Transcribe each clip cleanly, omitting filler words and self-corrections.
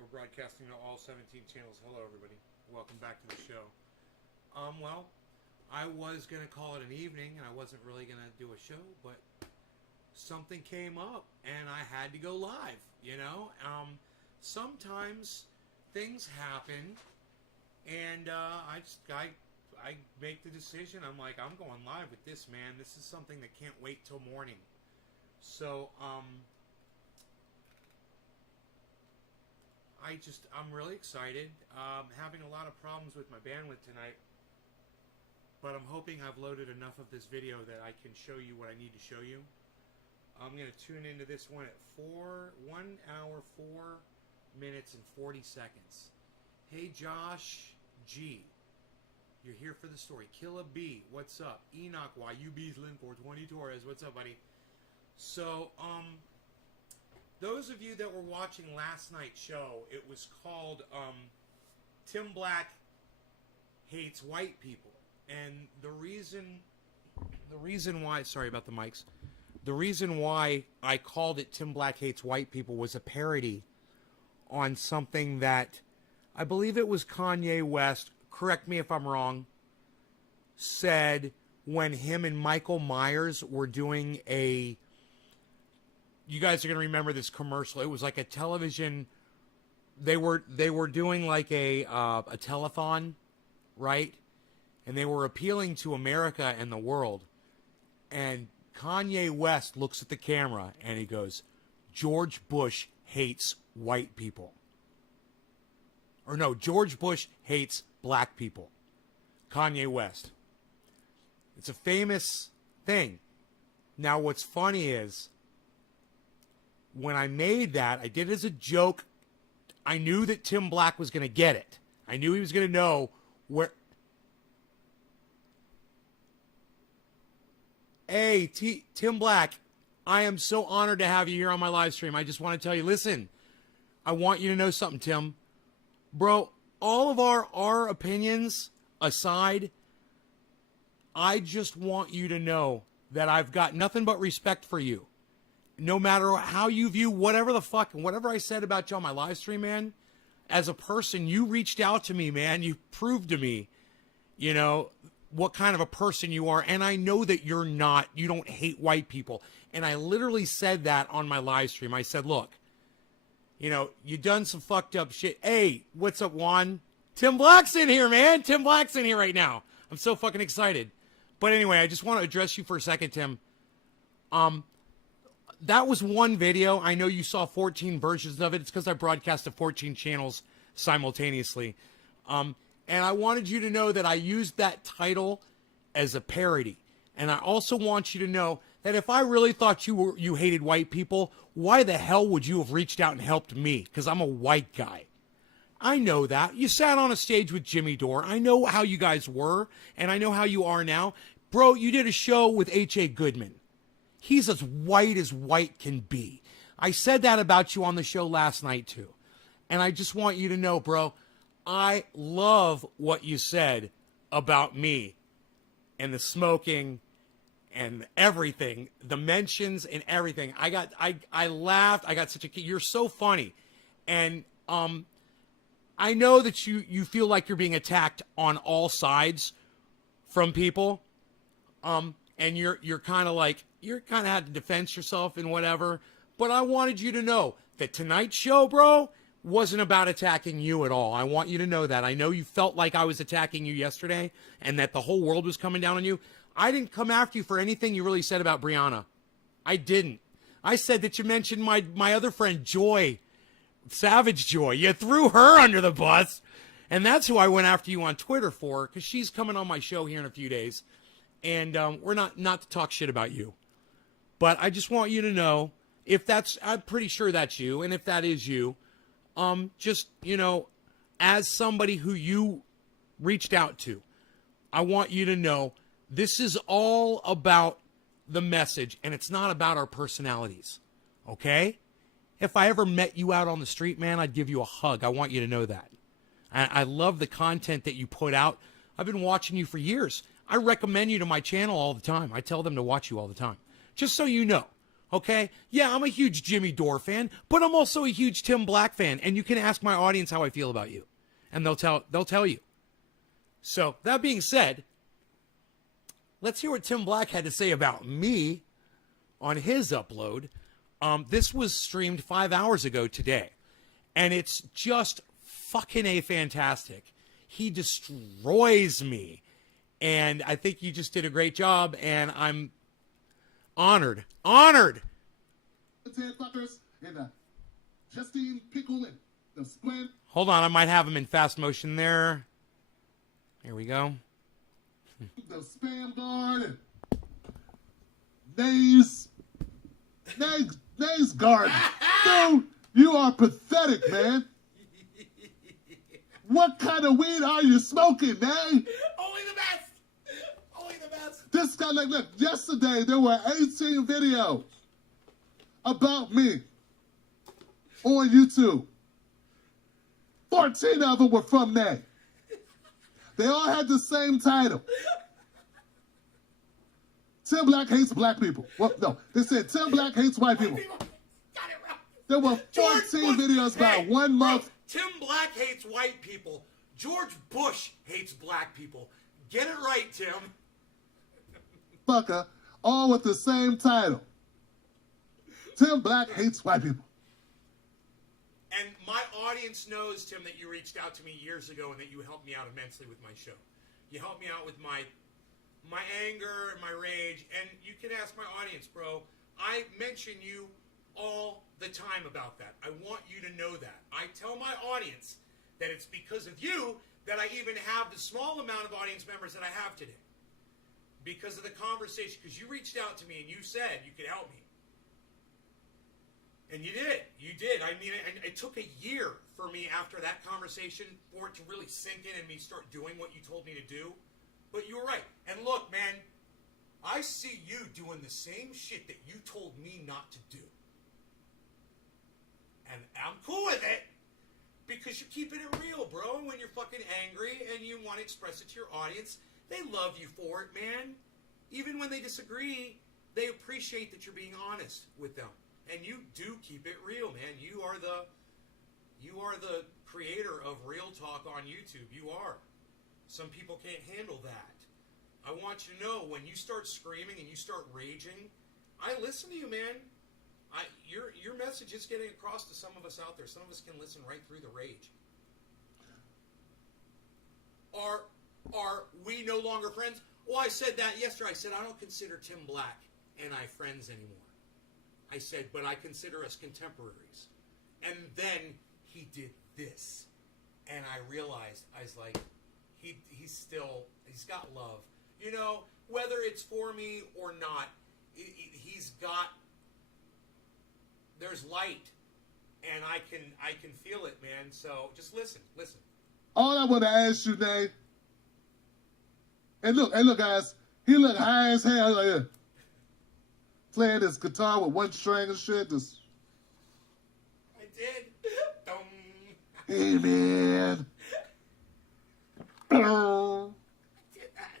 we're broadcasting to all 17 channels. Hello, everybody. Welcome back to the show. Well, I was going to call it an evening, and I wasn't really going to do a show, but something came up, and I had to go live, you know? Sometimes things happen, and I make the decision. I'm like, I'm going live with this, man. This is something that can't wait till morning. So, I'm really excited. Having a lot of problems with my bandwidth tonight, but I'm hoping I've loaded enough of this video that I can show you what I need to show you. I'm going to tune into this one at 1 hour, 4 minutes, and 40 seconds. Hey, Josh G. You're here for the story. Killa B. What's up? Enoch Y. UB's Lin 420 Torres. What's up, buddy? So, those of you that were watching last night's show, it was called Tim Black Hates White People. And the reason why, sorry about the mics, the reason why I called it Tim Black Hates White People was a parody on something that I believe it was Kanye West, correct me if I'm wrong, said when him and Michael Myers were doing a, you guys are going to remember this commercial. It was like a television, they were doing like a telethon, right? And they were appealing to America and the world. And Kanye West looks at the camera and he goes, George Bush hates white people. Or no, George Bush hates black people. Kanye West. It's a famous thing. Now what's funny is, when I made that, I did it as a joke. I knew that Tim Black was going to get it. I knew he was going to know where... Hey, Tim Black, I am so honored to have you here on my live stream. I just want to tell you, listen, I want you to know something, Tim. Bro, all of our opinions aside, I just want you to know that I've got nothing but respect for you. No matter how you view whatever the fuck, and whatever I said about you on my live stream, man, as a person, you reached out to me, man. You proved to me, you know, what kind of a person you are. And I know that you don't hate white people. And I literally said that on my live stream. I said, look, you know, you done some fucked up shit. Hey, what's up, Juan? Tim Black's in here, man. Tim Black's in here right now. I'm so fucking excited. But anyway, I just want to address you for a second, Tim. That was one video. I know you saw 14 versions of it. It's because I broadcast to 14 channels simultaneously. And I wanted you to know that I used that title as a parody. And I also want you to know that if I really thought you hated white people, why the hell would you have reached out and helped me? Because I'm a white guy. I know that. You sat on a stage with Jimmy Dore. I know how you guys were, and I know how you are now. Bro, you did a show with H.A. Goodman. He's as white can be. I said that about you on the show last night, too. And I just want you to know, bro, I love what you said about me and the smoking and everything, the mentions and everything. I laughed. I got such a, you're so funny. And I know that you feel like you're being attacked on all sides from people. And you're kind of like, you're kind of had to defend yourself and whatever. But I wanted you to know that tonight's show, bro, wasn't about attacking you at all. I want you to know that. I know you felt like I was attacking you yesterday and that the whole world was coming down on you. I didn't come after you for anything you really said about Brianna. I didn't. I said that you mentioned my other friend, Joy, Savage Joy. You threw her under the bus. And that's who I went after you on Twitter for, because she's coming on my show here in a few days. And we're not to talk shit about you. But I just want you to know, if that's, I'm pretty sure that's you, and if that is you, just, you know, as somebody who you reached out to, I want you to know this is all about the message, and it's not about our personalities, okay? If I ever met you out on the street, man, I'd give you a hug. I want you to know that. I love the content that you put out. I've been watching you for years. I recommend you to my channel all the time. I tell them to watch you all the time. Just so you know, Okay? Yeah, I'm a huge Jimmy Dore fan, but I'm also a huge Tim Black fan. And you can ask my audience how I feel about you. And they'll tell you. So, that being said, let's hear what Tim Black had to say about me on his upload. This was streamed 5 hours ago today. And it's just fucking fantastic. He destroys me. And I think you just did a great job. And I'm honored. Honored. Justine Pickle and the Splint. Hold on. I might have him in fast motion there. Here we go. The Spam Guard and Nays Garden. Dude, you are pathetic, man. What kind of weed are you smoking, man? Only the best. Only the best. This guy, like, look, yesterday there were 18 videos about me on YouTube. 14 of them were from Nay. They all had the same title. Tim Black hates black people. Well, no, they said Tim Black hates white people. Got it wrong. There were 14 videos about 1 month. Bro, Tim Black hates white people. George Bush hates black people. Get it right, Tim. Fucker, all with the same title. Tim Black hates white people. And my audience knows, Tim, that you reached out to me years ago and that you helped me out immensely with my show. You helped me out with my anger and my rage. And you can ask my audience, bro. I mention you all the time about that. I want you to know that. I tell my audience that it's because of you that I even have the small amount of audience members that I have today. Because of the conversation. Because you reached out to me and you said you could help me. And you did. You did. I mean, it took a year for me after that conversation for it to really sink in and me start doing what you told me to do. But you were right. And look, man, I see you doing the same shit that you told me not to do. And I'm cool with it because you're keeping it real, bro. And when you're fucking angry and you want to express it to your audience, they love you for it, man. Even when they disagree, they appreciate that you're being honest with them. And you do keep it real, man. You are the creator of Real Talk on YouTube. You are. Some people can't handle that. I want you to know when you start screaming and you start raging, I listen to you, man. Your message is getting across to some of us out there. Some of us can listen right through the rage. Are we no longer friends? Well, I said that yesterday. I said I don't consider Tim Black and I friends anymore. I said, but I consider us contemporaries. And then he did this. And I realized, I was like, he's got love. You know, whether it's for me or not, there's light. And I can feel it, man. So just listen. All I want to ask you, Nay, and look, guys, he look high as hell. Like, playing his guitar with one string and shit. I did. Hey, man. I did that.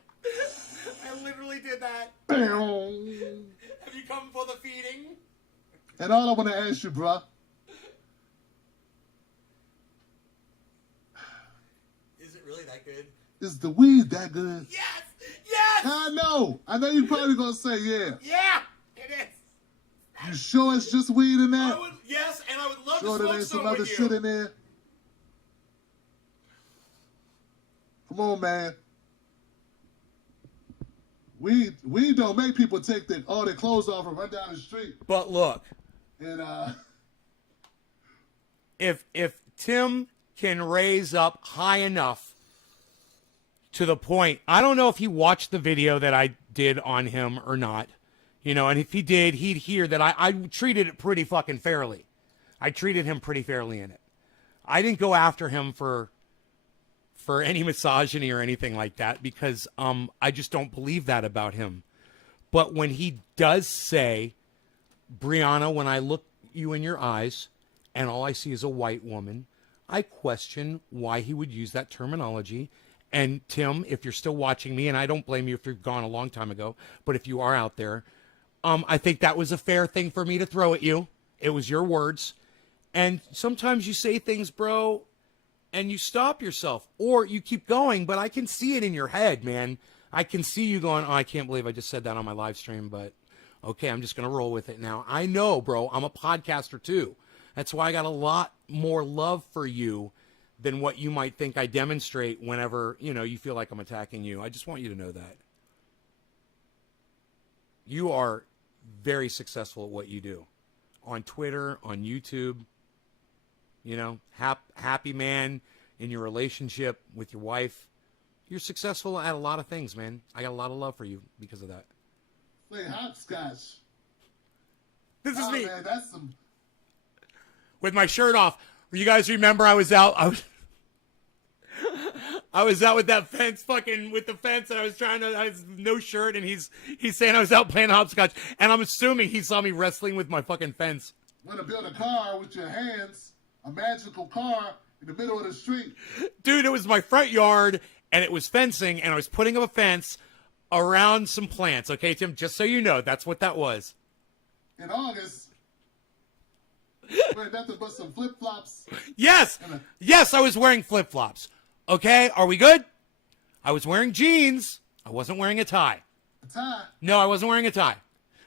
I literally did that. Have you come for the feeding? And all I want to ask you, bruh. Is it really that good? Is the weed that good? Yes! Yes! I know you're probably going to say yeah. Yeah! It is. You sure it's just weed in there? Yes, and I would love Sure to there smoke ain't some some other with shit you. in there? Come on, man. Weed don't make people take all their clothes off and run down the street. But look, And if Tim can raise up high enough to the point, I don't know if he watched the video that I did on him or not, you know, and if he did, he'd hear that I treated it pretty fucking fairly. I treated him pretty fairly in it. I didn't go after him for any misogyny or anything like that because I just don't believe that about him. But when he does say, Brianna, when I look you in your eyes and all I see is a white woman, I question why he would use that terminology. And Tim, if you're still watching me, and I don't blame you if you've gone a long time ago, but if you are out there, I think that was a fair thing for me to throw at you. It was your words. And sometimes you say things, bro, and you stop yourself or you keep going, but I can see it in your head, man. I can see you going, oh, I can't believe I just said that on my live stream, but okay, I'm just going to roll with it now. I know, bro, I'm a podcaster too. That's why I got a lot more love for you than what you might think I demonstrate whenever, you feel like I'm attacking you. I just want you to know that. You are very successful at what you do. On Twitter, on YouTube, happy man in your relationship with your wife. You're successful at a lot of things, man. I got a lot of love for you because of that. Play hopscotch. This is me. Man, that's some... With my shirt off. You guys remember I was out with that fence, fucking with the fence, and I was no shirt, and he's saying I was out playing hopscotch, and I'm assuming he saw me wrestling with my fucking fence. Want to build a car with your hands, a magical car in the middle of the street. Dude, it was my front yard, and it was fencing, and I was putting up a fence around some plants. Okay, Tim, just so you know, that's what that was. In August, wearing nothing but some flip-flops. Yes, I was wearing flip-flops. Okay, are we good? I was wearing jeans. I wasn't wearing a tie. A tie? No, I wasn't wearing a tie.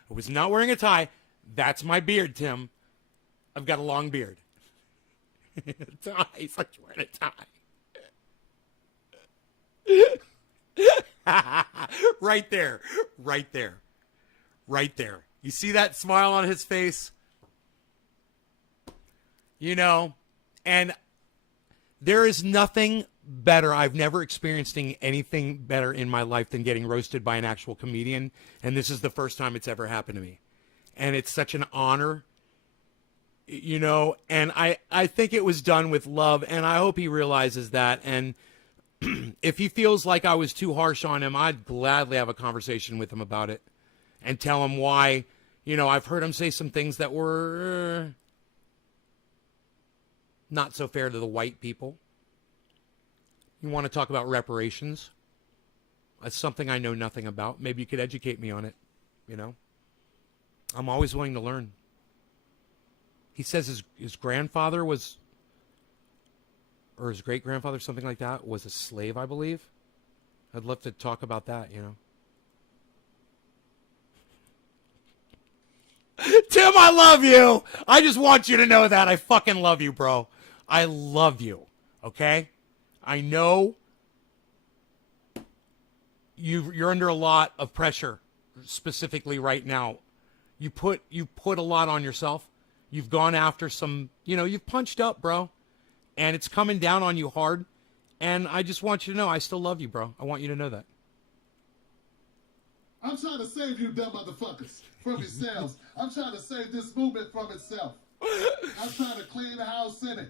I was not wearing a tie. That's my beard, Tim. I've got a long beard. Tie. He's like wearing a tie. Right there. Right there. Right there. You see that smile on his face? And there is nothing better. I've never experienced anything better in my life than getting roasted by an actual comedian. And this is the first time it's ever happened to me. And it's such an honor, and I think it was done with love. And I hope he realizes that. And if he feels like I was too harsh on him, I'd gladly have a conversation with him about it and tell him why, I've heard him say some things that were not so fair to the white people. You want to talk about reparations? That's something I know nothing about. Maybe you could educate me on it, I'm always willing to learn. He says his grandfather was, or his great-grandfather, something like that, was a slave, I believe. I'd love to talk about that, Tim, I love you. I just want you to know that. I fucking love you, bro. I love you, okay? I know you're under a lot of pressure, specifically right now. You put a lot on yourself. You've gone after some, you've punched up, bro. And it's coming down on you hard. And I just want you to know I still love you, bro. I want you to know that. I'm trying to save you dumb motherfuckers from yourselves. I'm trying to save this movement from itself. I'm trying to clean the house in it.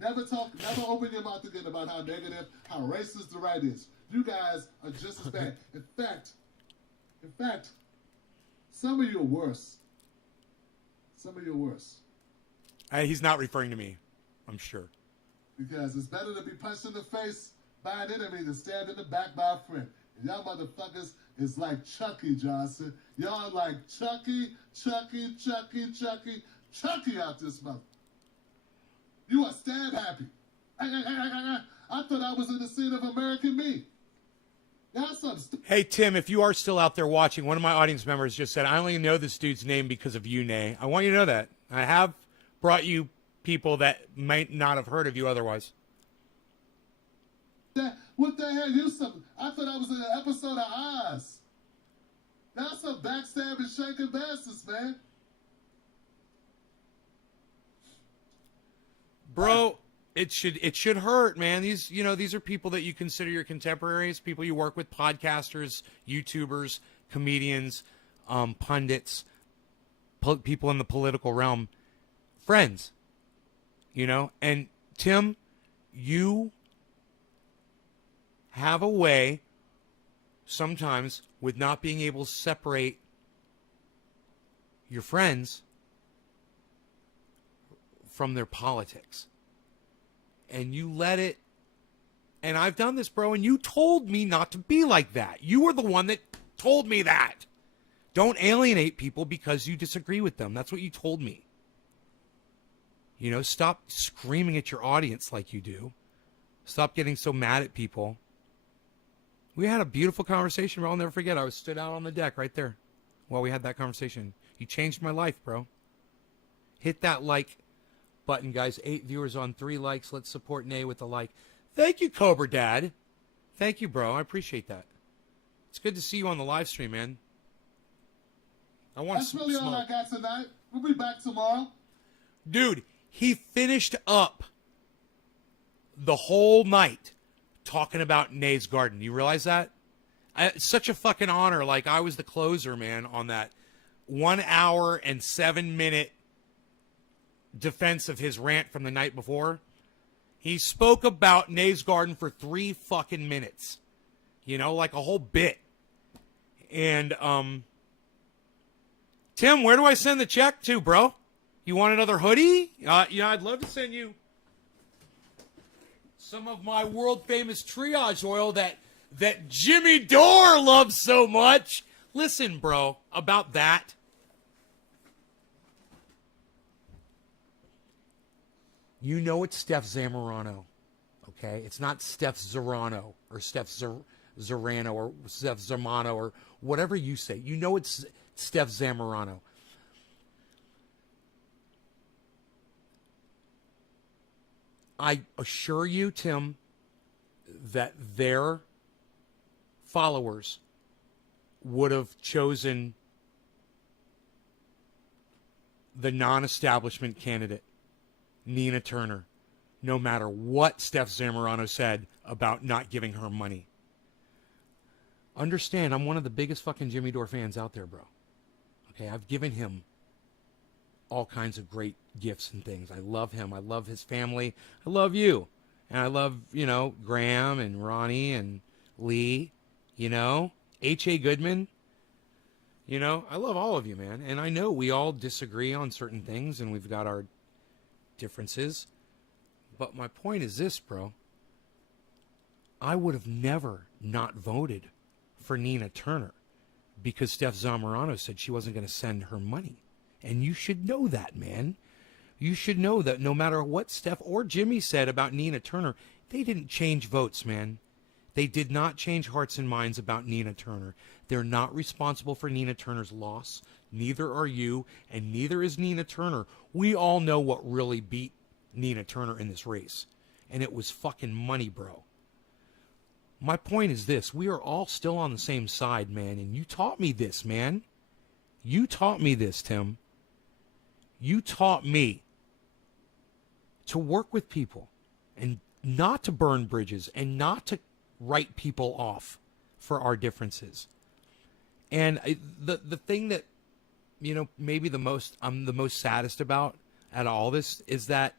Never open your mouth again about how negative, how racist the right is. You guys are just as bad. In fact, some of you are worse. Some of you are worse. He's not referring to me, I'm sure. Because it's better to be punched in the face by an enemy than stabbed in the back by a friend. And y'all motherfuckers is like Chucky Johnson. Y'all like Chucky out this mother. You are stab happy. I thought I was in the scene of American Me. Hey, Tim, if you are still out there watching, one of my audience members just said, I only know this dude's name because of you, Nay. I want you to know that. I have brought you people that might not have heard of you otherwise. What the hell? I thought I was in an episode of Oz. That's some backstabbing, shaking bastards, man. Bro, it should hurt, man. These are people that you consider your contemporaries, people you work with, podcasters, YouTubers, comedians, pundits, people in the political realm, friends. And Tim, you have a way sometimes with not being able to separate your friends from their politics. And you let it, and I've done this, bro, and you told me not to be like that. You were the one that told me that. Don't alienate people because you disagree with them. That's what you told me. You know, stop screaming at your audience like you do. Stop getting so mad at people. We had a beautiful conversation, bro. I'll never forget. I was stood out on the deck right there while we had that conversation. You changed my life, bro. Hit that like button, guys. 8 viewers on 3 likes. Let's support Nay with a like. Thank you, Cobra Dad. Thank you, bro. I appreciate that. It's good to see you on the live stream, man. I want That's some really all smoke. I got tonight. We'll be back tomorrow. Dude, he finished up the whole night talking about Nay's Garden. You realize that? It's such a fucking honor. Like, I was the closer, man, on that 1 hour and 7 minute defense of his rant from the night before. He spoke about Nay's Garden for 3 fucking minutes. You know, like a whole bit. And, Tim, where do I send the check to, bro? You want another hoodie? I'd love to send you some of my world-famous triage oil that Jimmy Dore loves so much. Listen, bro, about that. You know it's Steph Zamorano, okay? It's not Steph Zerano or Steph Zerano or Steph Zermano or whatever you say. You know it's Steph Zamorano. I assure you, Tim, that their followers would have chosen the non-establishment candidate, Nina Turner, no matter what Steph Zamorano said about not giving her money. Understand, I'm one of the biggest fucking Jimmy Dore fans out there, bro. Okay, I've given him all kinds of great gifts and things. I love him. I love his family. I love you. And I love, Graham and Ronnie and Lee, H.A. Goodman. I love all of you, man. And I know we all disagree on certain things and we've got our differences. But my point is this, bro. I would have never not voted for Nina Turner because Steph Zamorano said she wasn't going to send her money. And you should know that, man. You should know that no matter what Steph or Jimmy said about Nina Turner, they didn't change votes, man. They did not change hearts and minds about Nina Turner. They're not responsible for Nina Turner's loss. Neither are you, and neither is Nina Turner. We all know what really beat Nina Turner in this race. And it was fucking money, bro. My point is this. We are all still on the same side, man. And you taught me this, man. You taught me this, Tim. You taught me to work with people and not to burn bridges and not to write people off for our differences. And the thing that, maybe I'm the most saddest about at all this is that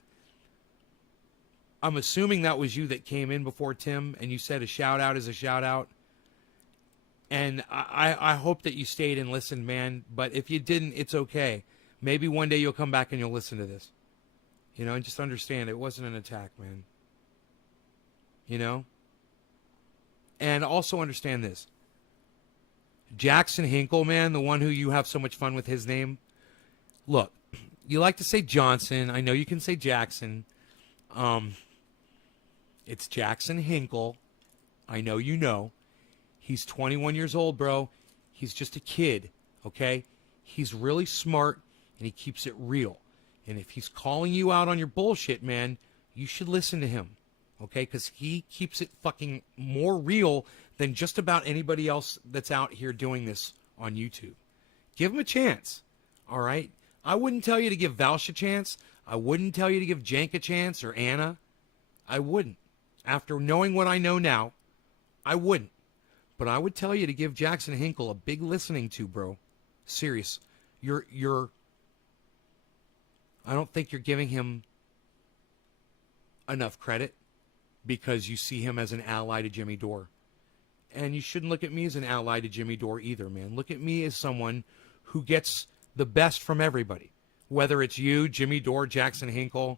I'm assuming that was you that came in before Tim and you said a shout out is a shout out. And I hope that you stayed and listened, man. But if you didn't, it's okay. Maybe one day you'll come back and you'll listen to this. And just understand it wasn't an attack, man. And also understand this. Jackson Hinkle, man, the one who you have so much fun with his name. Look, you like to say Johnson. I know you can say Jackson. It's Jackson Hinkle. I know you know. He's 21 years old, bro. He's just a kid, okay? He's really smart, and he keeps it real. And if he's calling you out on your bullshit, man, you should listen to him, okay? Because he keeps it fucking more real than just about anybody else that's out here doing this on YouTube. Give him a chance, all right? I wouldn't tell you to give Valsh a chance. I wouldn't tell you to give Jank a chance or Anna. I wouldn't. After knowing what I know now, I wouldn't. But I would tell you to give Jackson Hinkle a big listening to, bro. Serious. I don't think you're giving him enough credit because you see him as an ally to Jimmy Dore. And you shouldn't look at me as an ally to Jimmy Dore either, man. Look at me as someone who gets the best from everybody. Whether it's you, Jimmy Dore, Jackson Hinkle,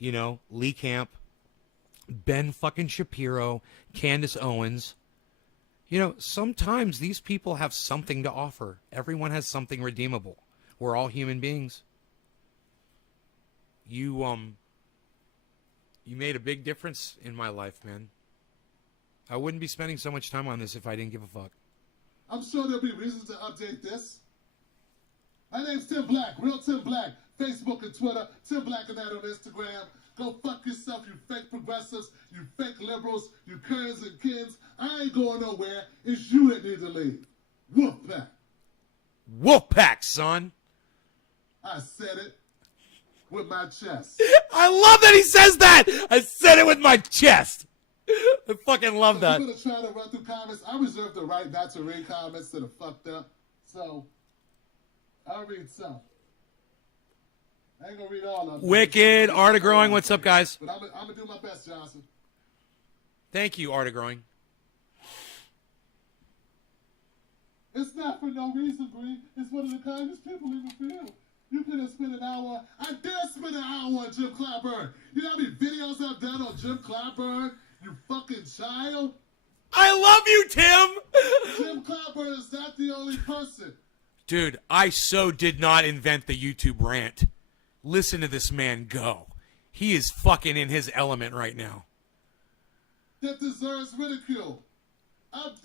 Lee Camp, Ben fucking Shapiro, Candace Owens, You know, sometimes these people have something to offer. Everyone has something redeemable. We're all human beings. You made a big difference in my life, man. I wouldn't be spending so much time on this if I didn't give a fuck. I'm sure there'll be reasons to update this. My name's Tim Black, Real Tim Black. Facebook and Twitter, Tim Black and that on Instagram. Go fuck yourself, you fake progressives, you fake liberals, you Kerns and Kins. I ain't going nowhere. It's you that need to leave. Wolfpack. Wolfpack, son. I said it with my chest. I love that he says that. I said it with my chest. I fucking love that. I'm going to try to run through comments. I reserve the right not to read comments that are fucked up. So, I'll read some. I ain't going to read all of them. Wicked. Art of Growing. What's up, guys? But I'm going to do my best, Johnson. Thank you, Art of Growing. It's not for no reason, Bree. It's one of the kindest people in the field. You could have spent an hour. I did spend an hour on Jim Clyburn. You know how many videos I've done on Jim Clyburn? You fucking child. I love you, Tim. Jim Clyburn is not the only person. Dude, I so did not invent the YouTube rant. Listen to this man go. He is fucking in his element right now. That deserves ridicule. I've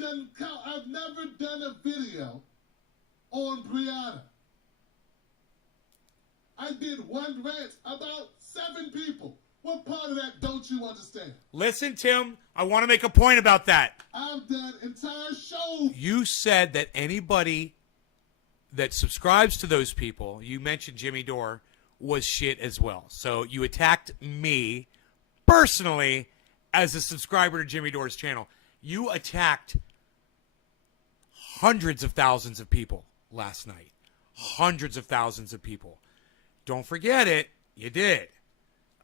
never done a video on Brianna. I did one rant about 7 people. What part of that don't you understand? Listen, Tim, I want to make a point about that. I've done entire shows. You said that anybody that subscribes to those people, you mentioned Jimmy Dore, was shit as well. So you attacked me personally as a subscriber to Jimmy Dore's channel. You attacked hundreds of thousands of people last night. Hundreds of thousands of people. Don't forget it. You did.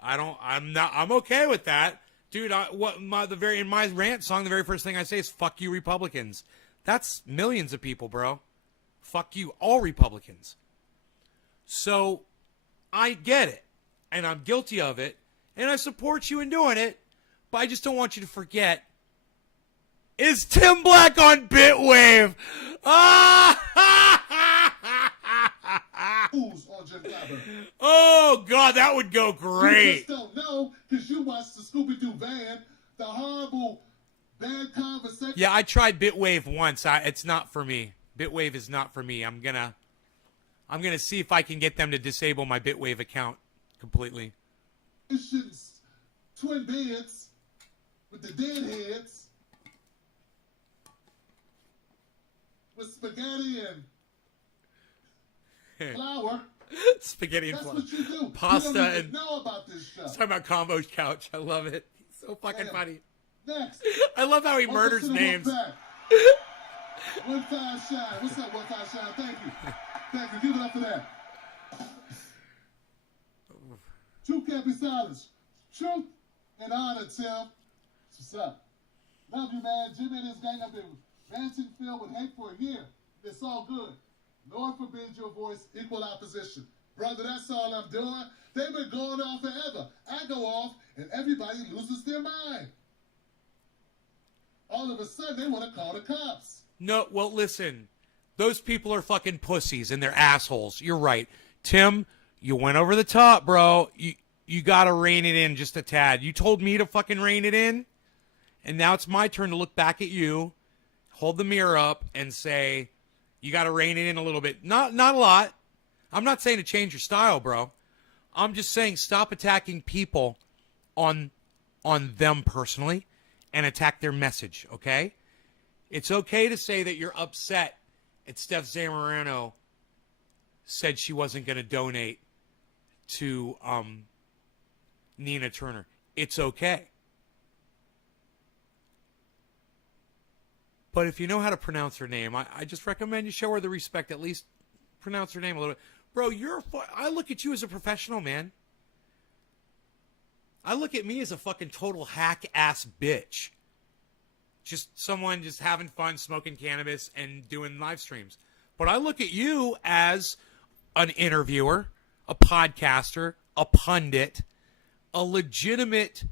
I'm okay with that. Dude, in my rant song, the very first thing I say is fuck you Republicans. That's millions of people, bro. Fuck you, all Republicans. So I get it, and I'm guilty of it, and I support you in doing it, but I just don't want you to forget, is Tim Black on Bitwave? On Jim Clyburn. Oh, God, that would go You great. just don't know because you watched the Scooby-Doo van, the horrible, bad conversation. Yeah, I tried Bitwave once. It's not for me. Bitwave is not for me. I'm gonna see if I can get them to disable my Bitwave account completely. Twin beds with the dead heads, with spaghetti and flour. Spaghetti and That's flour. what you do. Pasta you don't even and- know about this show. Talking about Combo's couch. I love it. It's so fucking Damn. funny. Next. I love how he Welcome murders to the names. Wolfpack. 1-5 Shine. What's up, 1-5 Shine? Thank you. Thank you. Give it up for that. Truth can't be silenced. Truth and honor, Tim. What's up? Love you, man. Jimmy and his gang have been ranting filled with hate for a year. It's all good. Lord forbid your voice equal opposition. Brother, that's all I'm doing. They've been going on forever. I go off and everybody loses their mind. All of a sudden, they want to call the cops. No, well, listen. Those people are fucking pussies and they're assholes. You're right. Tim, you went over the top, bro. You got to rein it in just a tad. You told me to fucking rein it in, and now it's my turn to look back at you, hold the mirror up, and say, you got to rein it in a little bit. Not a lot. I'm not saying to change your style, bro. I'm just saying stop attacking people on them personally and attack their message, okay? It's okay to say that you're upset and Steph Zamorano said she wasn't going to donate to Nina Turner. It's okay. But if you know how to pronounce her name, I just recommend you show her the respect. At least pronounce her name a little bit. Bro, I look at you as a professional, man. I look at me as a fucking total hack-ass bitch. Just someone just having fun, smoking cannabis, and doing live streams. But I look at you as an interviewer, a podcaster, a pundit, a legitimate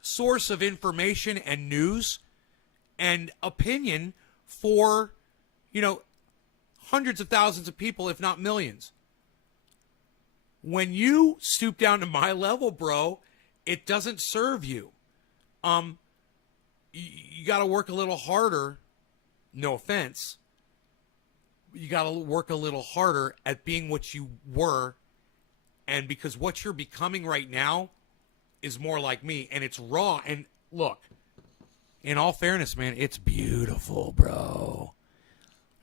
source of information and news and opinion for, hundreds of thousands of people, if not millions. When you stoop down to my level, bro, it doesn't serve you. You got to work a little harder. No offense. You got to work a little harder at being what you were. And because what you're becoming right now is more like me. And it's raw. And look, in all fairness, man, it's beautiful, bro.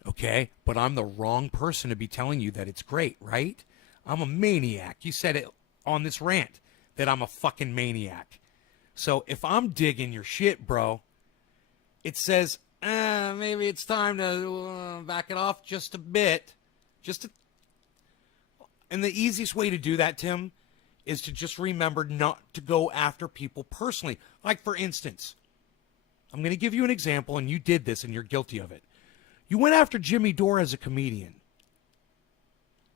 Okay? But I'm the wrong person to be telling you that it's great, right? I'm a maniac. You said it on this rant that I'm a fucking maniac. So if I'm digging your shit, bro, it says, maybe it's time to back it off just a bit. And the easiest way to do that, Tim, is to just remember not to go after people personally. Like, for instance, I'm going to give you an example, and you did this, and you're guilty of it. You went after Jimmy Dore as a comedian.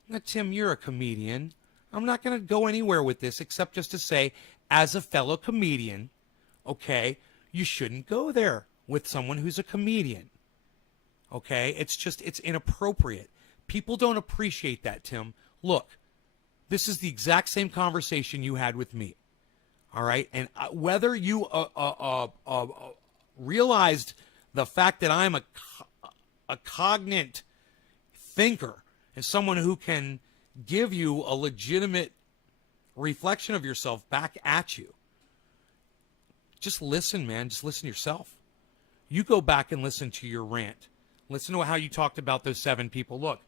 Now, Tim, you're a comedian. I'm not going to go anywhere with this except just to say, as a fellow comedian, okay, you shouldn't go there with someone who's a comedian. Okay? It's inappropriate. People don't appreciate that, Tim. Look, this is the exact same conversation you had with me. All right? And whether you realized the fact that I'm a cognate thinker and someone who can give you a legitimate reflection of yourself back at you. Just listen, man. Just listen to yourself. You go back and listen to your rant. Listen to how you talked about those 7 people. Look,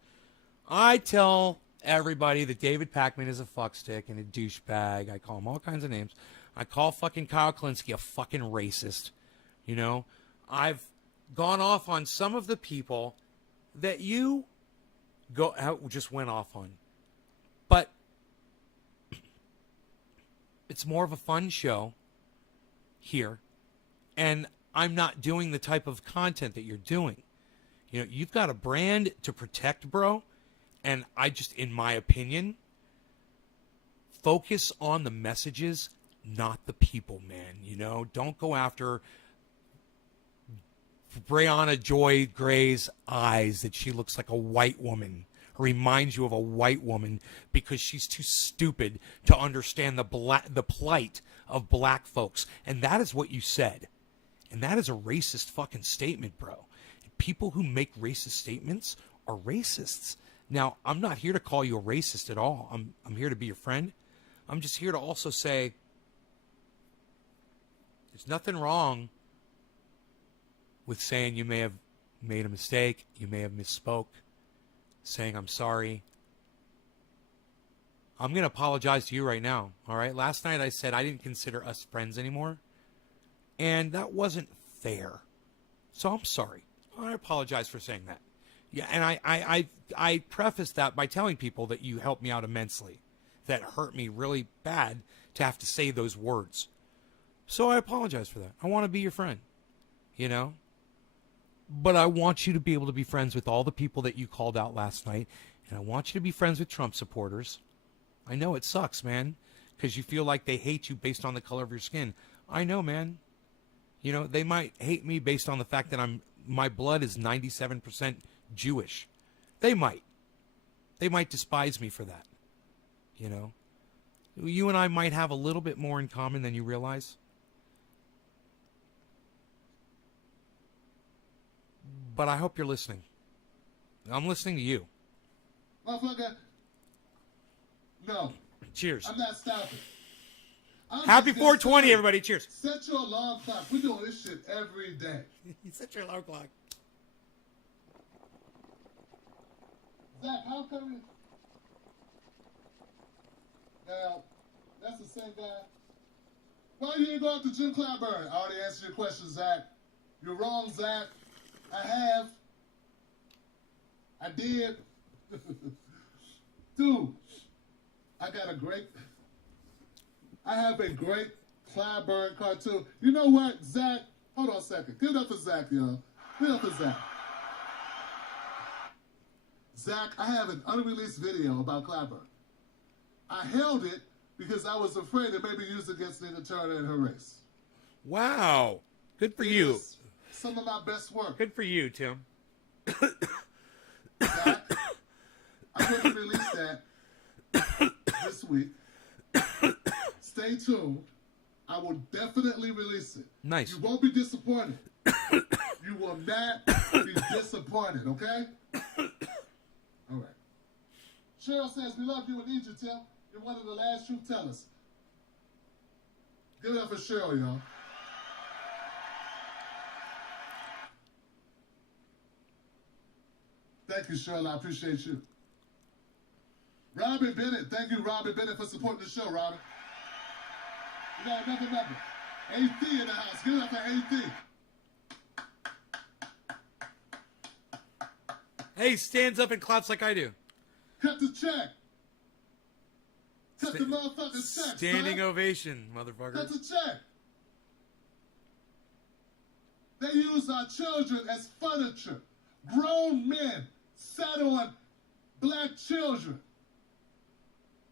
I tell everybody that David Pakman is a fuckstick and a douchebag. I call him all kinds of names. I call fucking Kyle Klinsky a fucking racist. I've gone off on some of the people that you just went off on. But it's more of a fun show here. And I'm not doing the type of content that you're doing. You've got a brand to protect, bro. And I just, in my opinion, focus on the messages, not the people, man. Don't go after Brianna Joy Gray's eyes that she looks like a white woman, reminds you of a white woman because she's too stupid to understand the plight of black folks. And that is what you said. And that is a racist fucking statement, bro. People who make racist statements are racists. Now, I'm not here to call you a racist at all. I'm here to be your friend. I'm just here to also say there's nothing wrong with saying you may have made a mistake, you may have misspoke, saying I'm sorry. I'm going to apologize to you right now, all right? Last night I said I didn't consider us friends anymore, and that wasn't fair. So I'm sorry. I apologize for saying that. Yeah, and I prefaced that by telling people that you helped me out immensely. That hurt me really bad to have to say those words. So I apologize for that. I want to be your friend, But I want you to be able to be friends with all the people that you called out last night. And I want you to be friends with Trump supporters. I know it sucks, man, because you feel like they hate you based on the color of your skin. I know, man. They might hate me based on the fact that my blood is 97% Jewish. They might despise me for that. You and I might have a little bit more in common than you realize. But I hope you're listening. I'm listening to you. Motherfucker, no. Cheers. I'm not stopping. Happy 420, everybody. Cheers. Set your alarm clock. We're doing this shit every day. Set your alarm clock. Zach, how come you... Now, that's the same guy. Why you didn't go after Jim Clyburn? I already answered your question, Zach. You're wrong, Zach. I have. I did. Dude, I have a great Clyburn cartoon. You know what, Zach? Hold on a second. Give it up for Zach, y'all. Give it up for Zach. Zach, I have an unreleased video about Clyburn. I held it because I was afraid it may be used against Nina Turner and her race. Wow. Good for you. some of my best work. Good for you, Tim. Zach, I'm going to release that this week. Stay tuned. I will definitely release it. Nice. You won't be disappointed. You will not be disappointed, okay? All right. Cheryl says, we love you and need you, Tim. You're one of the last truth tellers. Give it up for Cheryl, y'all. Thank you, Cheryl. I appreciate you. Robin Bennett. Thank you, Robin Bennett, for supporting the show, Robin. We got another member. AT in the house. Give it up for AT. Hey, stands up and claps like I do. Cut the check. Cut the motherfucking check. Standing son. ovation, motherfucker. Cut the check. They use our children as furniture. Grown men sat on black children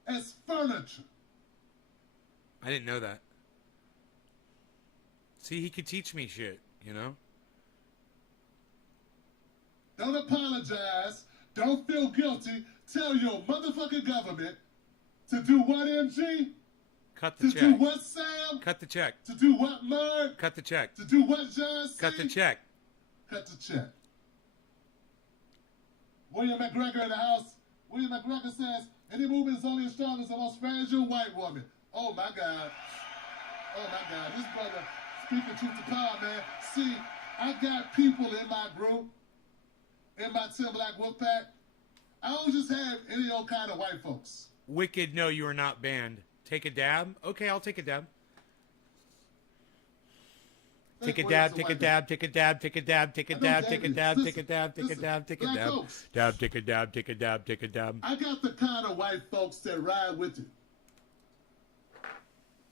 as furniture. I didn't know that. See, he could teach me shit, you know? Don't apologize. Don't feel guilty. Tell your motherfucking government to do what, MG? Cut the To check. do what, Sam? Cut the check. To do what, Mark? Cut the check. To do what, John C? Cut the check. Cut the check. William McGregor in the house. William McGregor says, any movement is only as strong as the most fragile white woman. Oh, my God. Oh, my God. This brother speaking truth to power, man. See, I got people in my group, in my Tim Black Wolfpack. I don't just have any old kind of white folks. Wicked, no, you are not banned. Take a dab? Okay, I'll take a dab. Take a dab, take a dab, take a dab, take a dab, take a dab, take a dab, take a dab, take a dab, take a dab. Dab, take a dab, take a dab, take a dab. I got the kind of white folks that ride with you.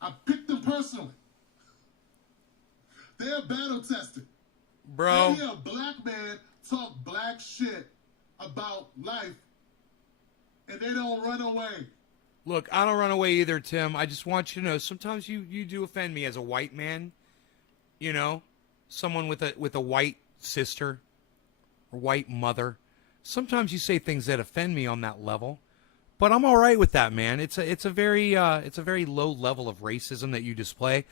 I picked them personally. They're battle tested. Bro. They hear a black man talk black shit about life, and they don't run away. Look, I don't run away either, Tim. I just want you to know, sometimes you do offend me as a white man. You know, someone with a white sister or white mother. Sometimes you say things that offend me on that level, but I'm all right with that, man. It's a very low level of racism that you display.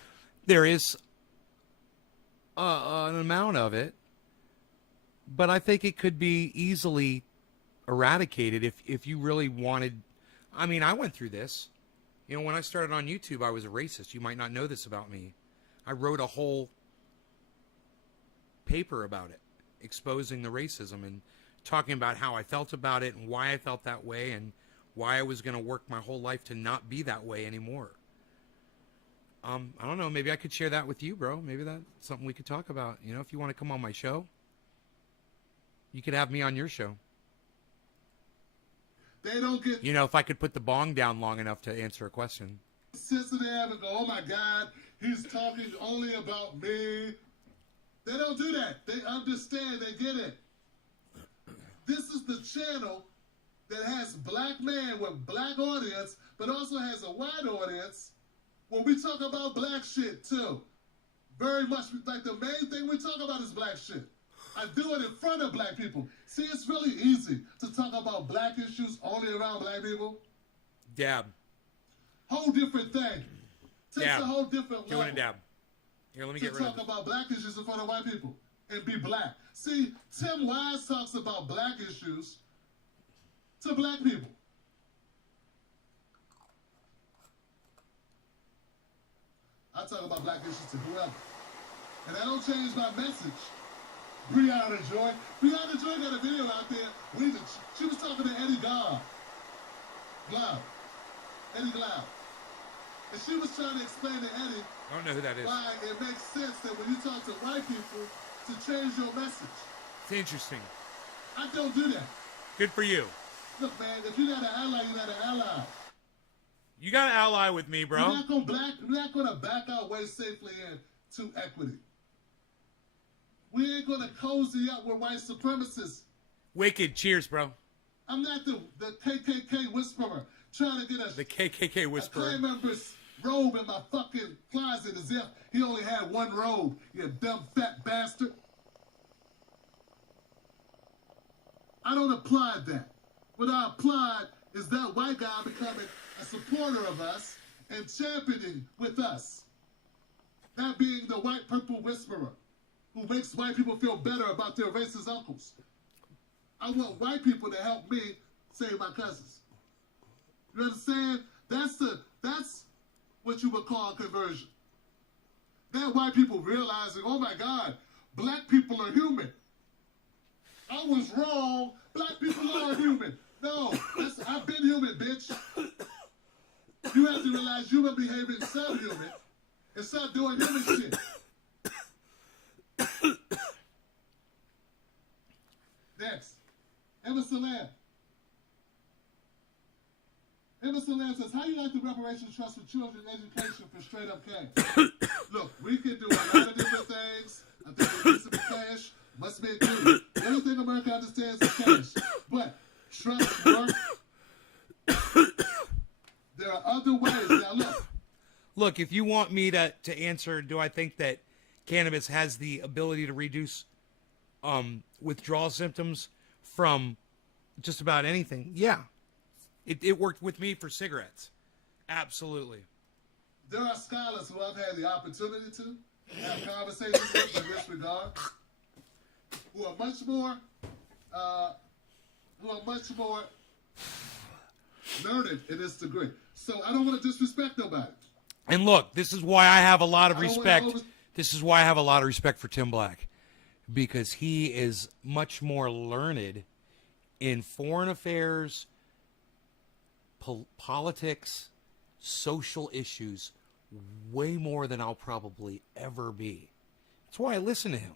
There is an amount of it, but I think it could be easily eradicated if you really wanted. I mean, I went through this. You know, when I started on YouTube, I was a racist. You might not know this about me. I wrote a whole paper about it, exposing the racism and talking about how I felt about it and why I felt that way and why I was going to work my whole life to not be that way anymore. I don't know. Maybe I could share that with you, bro. Maybe that's something we could talk about. You know, if you want to come on my show, you could have me on your show. They don't get You know, if I could put the bong down long enough to answer a question. sensitive and go, oh my God, he's talking only about me. They don't do that. They understand. They get it. This is the channel that has black man with black audience, but also has a white audience when we talk about black shit too. Very much like the main thing we talk about is black shit. I do it in front of black people. See, it's really easy to talk about black issues only around black people. Dab. Whole different thing. Takes Dab. a whole different level. Doing a dab. Here, let me To get rid of talk this. about black issues in front of white people and be black. See, Tim Wise talks about black issues to black people. I talk about black issues to whoever. And I don't change my message. Brianna Joy. Brianna Joy got a video out there. She was talking to Eddie Glaude. Eddie Glaude. And she was trying to explain to Eddie I don't know who that is. why it makes sense that when you talk to white people to change your message. It's interesting. I don't do that. Good for you. Look, man, if you got an ally, you got an ally. You got an ally with me, bro. We're not gonna back our way safely into equity. We ain't gonna cozy up with white supremacists. Wicked. Cheers, bro. I'm not the KKK whisperer trying to get The KKK a whisperer. Klan member's robe in my fucking closet as if he only had one robe. You dumb fat bastard. I don't applaud that. What I applaud is that white guy becoming a supporter of us and championing with us. That being the white purple whisperer who makes white people feel better about their racist uncles. I want white people to help me save my cousins. You understand? That's what you would call conversion. That white people realizing, oh my God, black people are human. I was wrong. Black people are human. No, I've been human, bitch. You have to realize you are behaving subhuman and start doing human shit. Next, Emerson Lamb. Emerson Lamb says, how do you like the reparations trust for children education for straight up cash? Look, we can do a lot of different things. I think there needs to be cash. Must be included. Everything America understands is cash. But trust work. There are other ways. Now look. Look, if you want me to answer, do I think that cannabis has the ability to reduce withdrawal symptoms from just about anything? Yeah. It worked with me for cigarettes. Absolutely. There are scholars who I've had the opportunity to have conversations with in this regard, who are much more learned in this degree. So I don't want to disrespect nobody. And look, this is why I have a lot of respect. This is why I have a lot of respect for Tim Black, because he is much more learned in foreign affairs, politics, social issues, way more than I'll probably ever be. That's why I listen to him.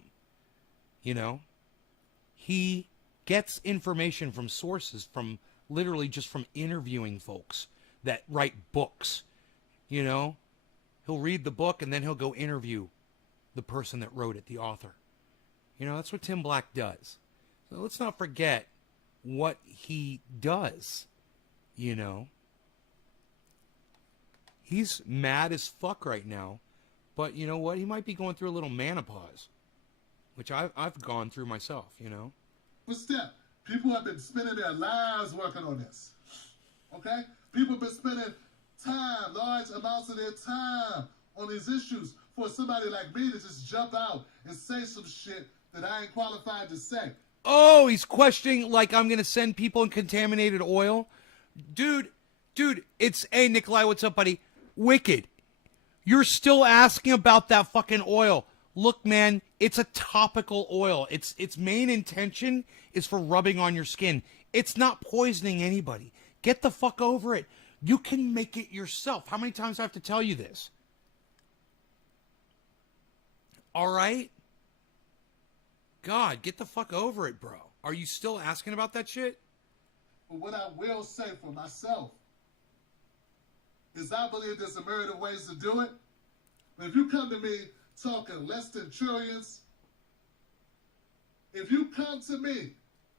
You know, he gets information from sources, from literally just from interviewing folks that write books. You know, he'll read the book and then he'll go interview the person that wrote it, the author. You know, that's what Tim Black does. So let's not forget what he does. You know, he's mad as fuck right now, but you know what? He might be going through a little menopause, which I've gone through myself, you know. Step. People have been spending their lives working on this. Okay? People have been spending time, large amounts of their time on these issues for somebody like me to just jump out and say some shit that I ain't qualified to say. Oh, he's questioning like I'm going to send people in contaminated oil. Dude, it's, hey, Nikolai, what's up, buddy? Wicked. You're still asking about that fucking oil. Look, man, it's a topical oil. Its main intention is for rubbing on your skin. It's not poisoning anybody. Get the fuck over it. You can make it yourself. How many times do I have to tell you this? All right? God, get the fuck over it, bro. Are you still asking about that shit? But what I will say for myself is I believe there's a myriad of ways to do it. But if you come to me talking less than trillions, if you come to me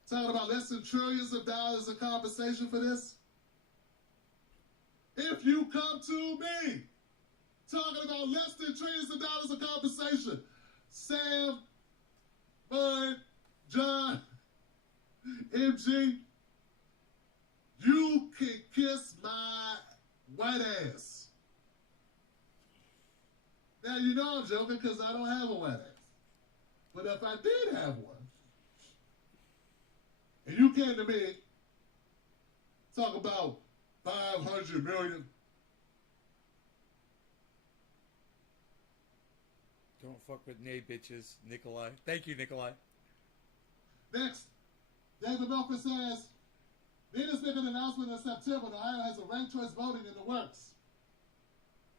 talking about less than trillions of dollars in compensation for this, if you come to me talking about less than trillions of dollars of compensation, Sam, Bud, John, MG, you can kiss my white ass. Now, you know I'm joking because I don't have a white ass. But if I did have one, and you came to me, talk about 500 million. Don't fuck with nay bitches, Nikolai. Thank you, Nikolai. Next, David Milford says, leaders make an announcement in September that Ohio has a ranked choice voting in the works.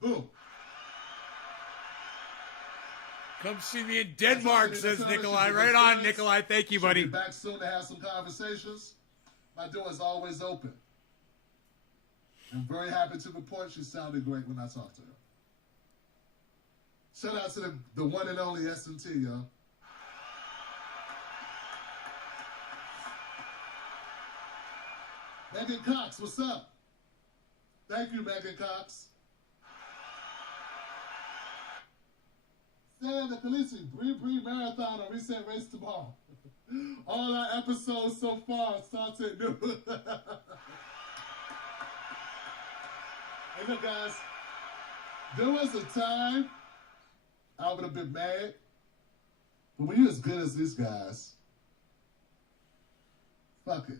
Boom. Come see me in Denmark, says Nikolai. Right on, Nikolai. Thank you, buddy. She'll be back soon to have some conversations. My door is always open. I'm very happy to report she sounded great when I talked to her. Shout out to the one and only S&T, y'all. Megan Cox, what's up? Thank you, Megan Cox. Sam the Khaleesi, Bree Marathon on Reset Race tomorrow. All our episodes so far, Saute knew. Hey, look, guys. There was a time I would have been mad, but when you're as good as these guys, fuck it.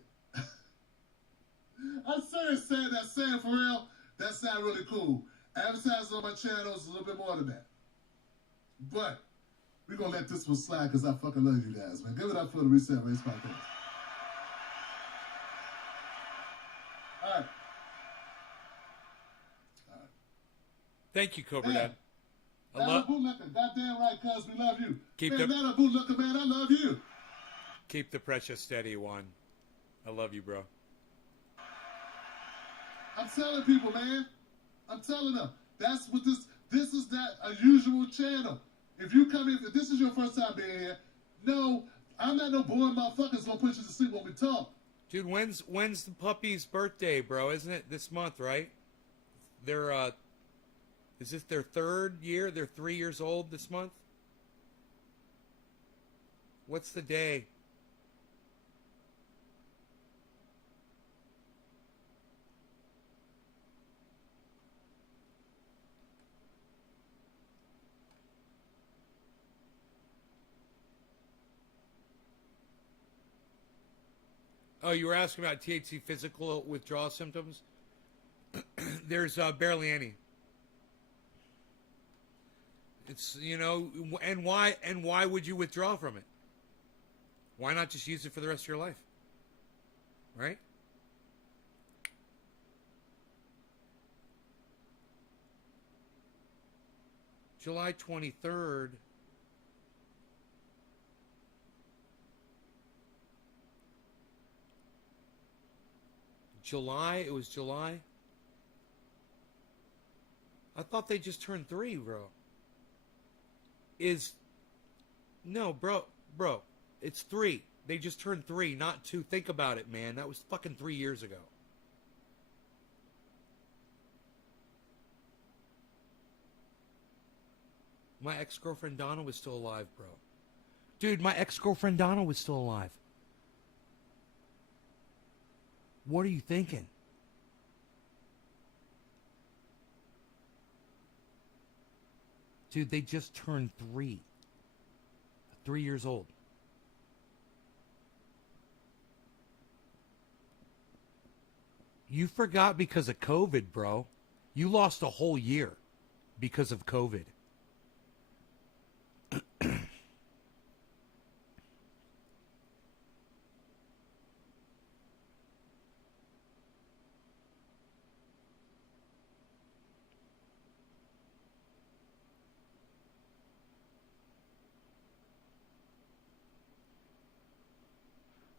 I'm serious saying that, saying for real, that sound really cool. Advertising on my channel is a little bit more than that. But we're going to let this one slide because I fucking love you guys, man. Give it up for the Reset Race Podcast. All right. Thank you, Cobra Yeah. Dad. I Nana love. Bootlicker, goddamn right, cuz we love you. Keep Man, the- Nana Bootlicker, man, I love you. Keep the pressure steady, Juan. I love you, bro. I'm telling people, man. I'm telling them. That's what this is not a usual channel. If you come in, if this is your first time being here, no, I'm not no boring motherfuckers gonna put you to sleep when we talk. Dude, when's the puppy's birthday, bro? Isn't it this month, right? They're is this their third year? They're 3 years old this month? What's the day? Oh, you were asking about THC physical withdrawal symptoms? There's barely any. It's, you know, and why would you withdraw from it? Why not just use it for the rest of your life? Right? July 23rd. July? It was July? I thought they just turned 3, bro. No, bro. It's 3. They just turned 3, not 2. Think about it, man. That was fucking 3 years ago. My ex-girlfriend Donna was still alive, bro. Dude, my ex-girlfriend Donna was still alive. What are you thinking? Dude, they just turned 3. 3 years old. You forgot because of COVID, bro. You lost a whole year because of COVID.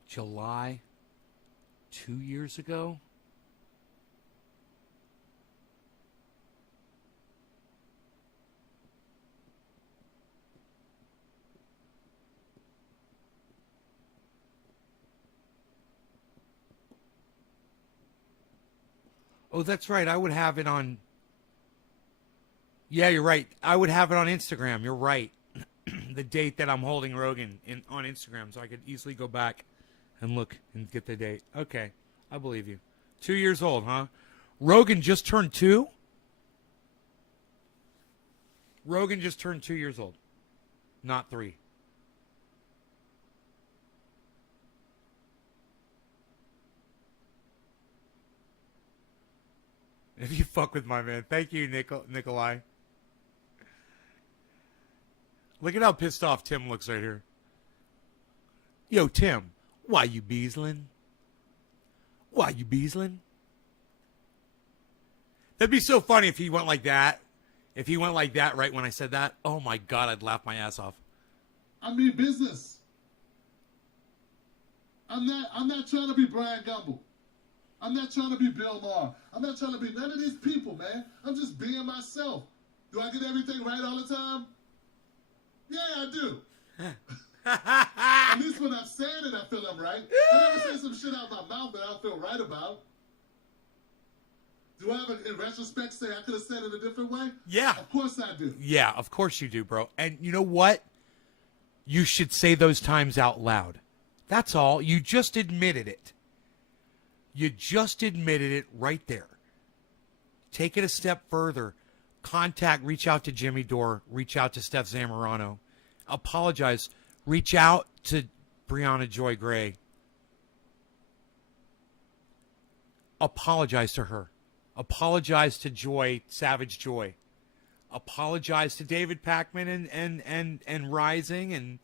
July 2 years ago? Oh, that's right. I would have it on... Yeah, you're right. I would have it on Instagram. You're right. The date that I'm holding Rogan on Instagram, so I could easily go back and look and get the date. Okay, I believe you. 2 years old, huh? Rogan just turned 2? Rogan just turned 2 years old. Not 3. If you fuck with my man. Thank you, Nikolai. Look at how pissed off Tim looks right here. Yo, Tim, why you beasling? Why you beasling? That'd be so funny if he went like that. If he went like that right when I said that. Oh my God, I'd laugh my ass off. I mean business. I'm not trying to be Brian Gumble. I'm not trying to be Bill Maher. I'm not trying to be none of these people, man. I'm just being myself. Do I get everything right all the time? Yeah, I do. At least when I'm saying it, I feel I'm right. I never say some shit out my mouth that I don't feel right about. Do I ever, in retrospect, say I could have said it a different way? Yeah. Of course I do. Yeah, of course you do, bro. And you know what? You should say those times out loud. That's all. You just admitted it. You just admitted it right there. Take it a step further. Reach out to Jimmy Dore. Reach out to Steph Zamorano. Apologize. Reach out to Brianna Joy Gray. Apologize to her. Apologize to Joy, Savage Joy. Apologize to David Pakman and Rising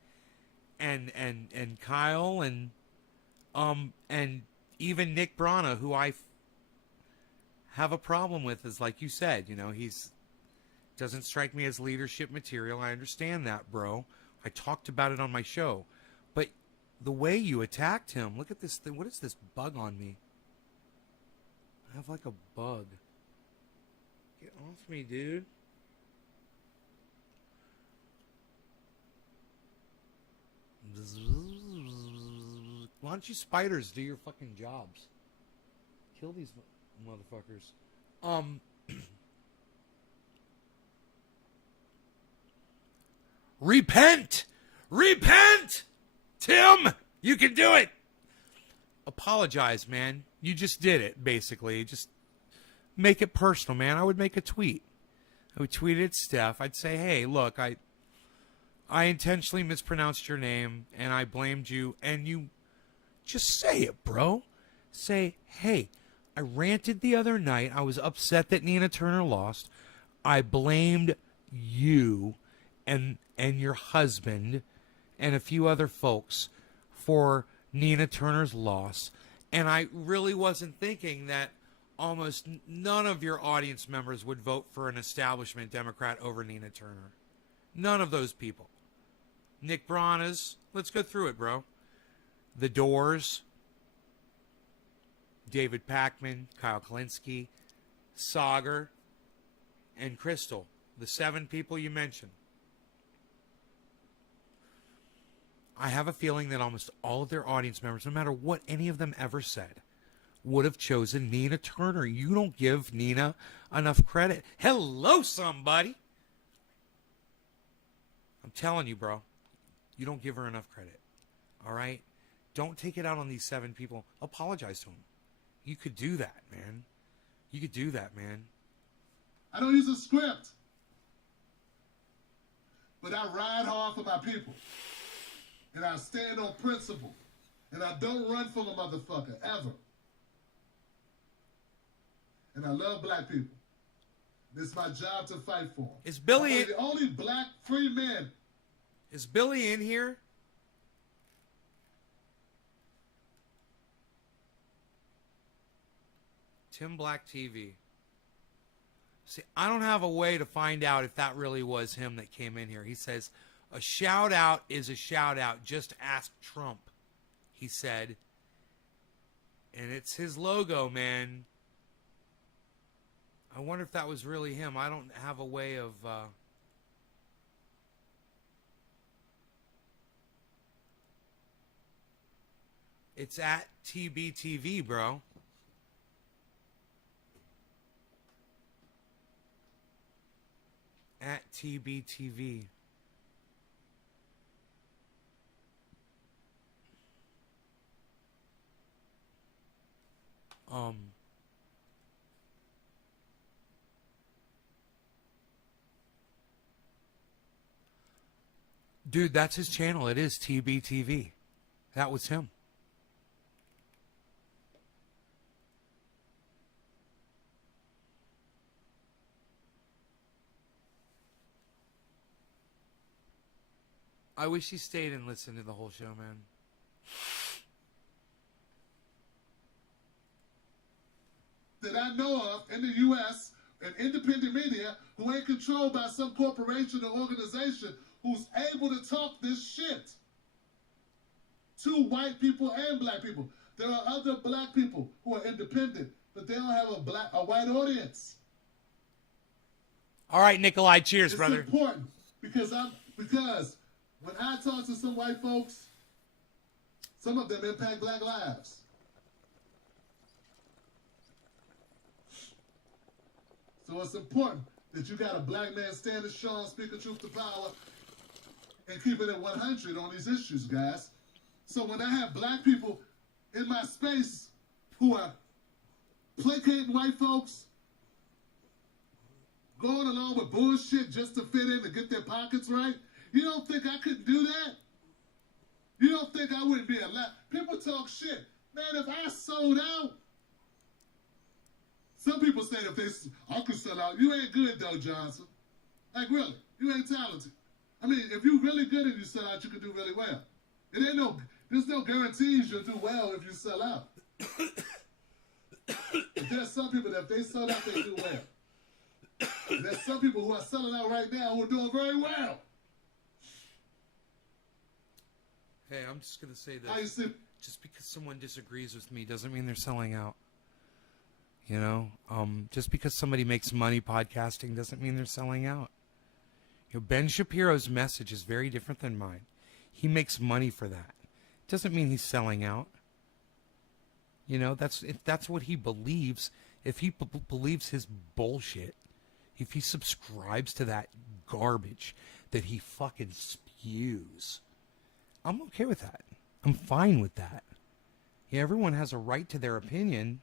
and Kyle and even Nick Brana, who I have a problem with, is like you said, he's doesn't strike me as leadership material. I understand that, bro. I talked about it on my show. But the way you attacked him, look at this thing. What is this bug on me? I have like a bug. Get off me, dude. Why don't you spiders do your fucking jobs? Kill these motherfuckers. Repent! Repent! Tim! You can do it! Apologize, man. You just did it, basically. Just make it personal, man. I would make a tweet. I would tweet it at Steph. I'd say, hey, look, I intentionally mispronounced your name, and I blamed you. And you just say it, bro. Say, hey, I ranted the other night. I was upset that Nina Turner lost. I blamed you and your husband and a few other folks for Nina Turner's loss. And I really wasn't thinking that almost none of your audience members would vote for an establishment Democrat over Nina Turner. None of those people. Nick Brana's, let's go through it, bro. The Doors, David Pakman, Kyle Kalinske, Sagar, and Crystal. The 7 people you mentioned. I have a feeling that almost all of their audience members, no matter what any of them ever said, would have chosen Nina Turner. You don't give Nina enough credit. Hello, somebody. I'm telling you, bro. You don't give her enough credit. All right? Don't take it out on these 7 people. Apologize to them. You could do that, man. You could do that, man. I don't use a script. But I ride hard for my people. And I stand on principle. And I don't run from a motherfucker, ever. And I love black people. It's my job to fight for them. Is Billy I'm the only black free man. Is Billy in here? Tim Black TV. See, I don't have a way to find out if that really was him that came in here. He says, a shout out is a shout out. Just ask Trump, he said. And it's his logo, man. I wonder if that was really him. I don't have a way of... It's at TBTV, bro. At TBTV. Dude, that's his channel. It is TBTV. That was him. I wish he stayed and listened to the whole show, man. That I know of in the U.S., an independent media who ain't controlled by some corporation or organization who's able to talk this shit to white people and black people. There are other black people who are independent, but they don't have a white audience. All right, Nikolai, cheers, brother. It's important because when I talk to some white folks, some of them impact black lives. So it's important that you got a black man standing strong, speaking truth to power, and keeping it 100 on these issues, guys. So when I have black people in my space who are placating white folks, going along with bullshit just to fit in to get their pockets right, you don't think I couldn't do that? You don't think I wouldn't be allowed? People talk shit. Man, if I sold out, some people say if I could sell out. You ain't good though, Johnson. Like really, you ain't talented. I mean, if you really good and you sell out, you can do really well. There's no guarantees you'll do well if you sell out. But there's some people that if they sell out, they do well. And there's some people who are selling out right now who are doing very well. Hey, I'm just gonna say How you this. see? Just because someone disagrees with me doesn't mean they're selling out. You know, just because somebody makes money podcasting doesn't mean they're selling out. You know, Ben Shapiro's message is very different than mine. He makes money for that. Doesn't mean he's selling out. You know, if that's what he believes. If he believes his bullshit, if he subscribes to that garbage that he fucking spews, I'm okay with that. I'm fine with that. Yeah, everyone has a right to their opinion.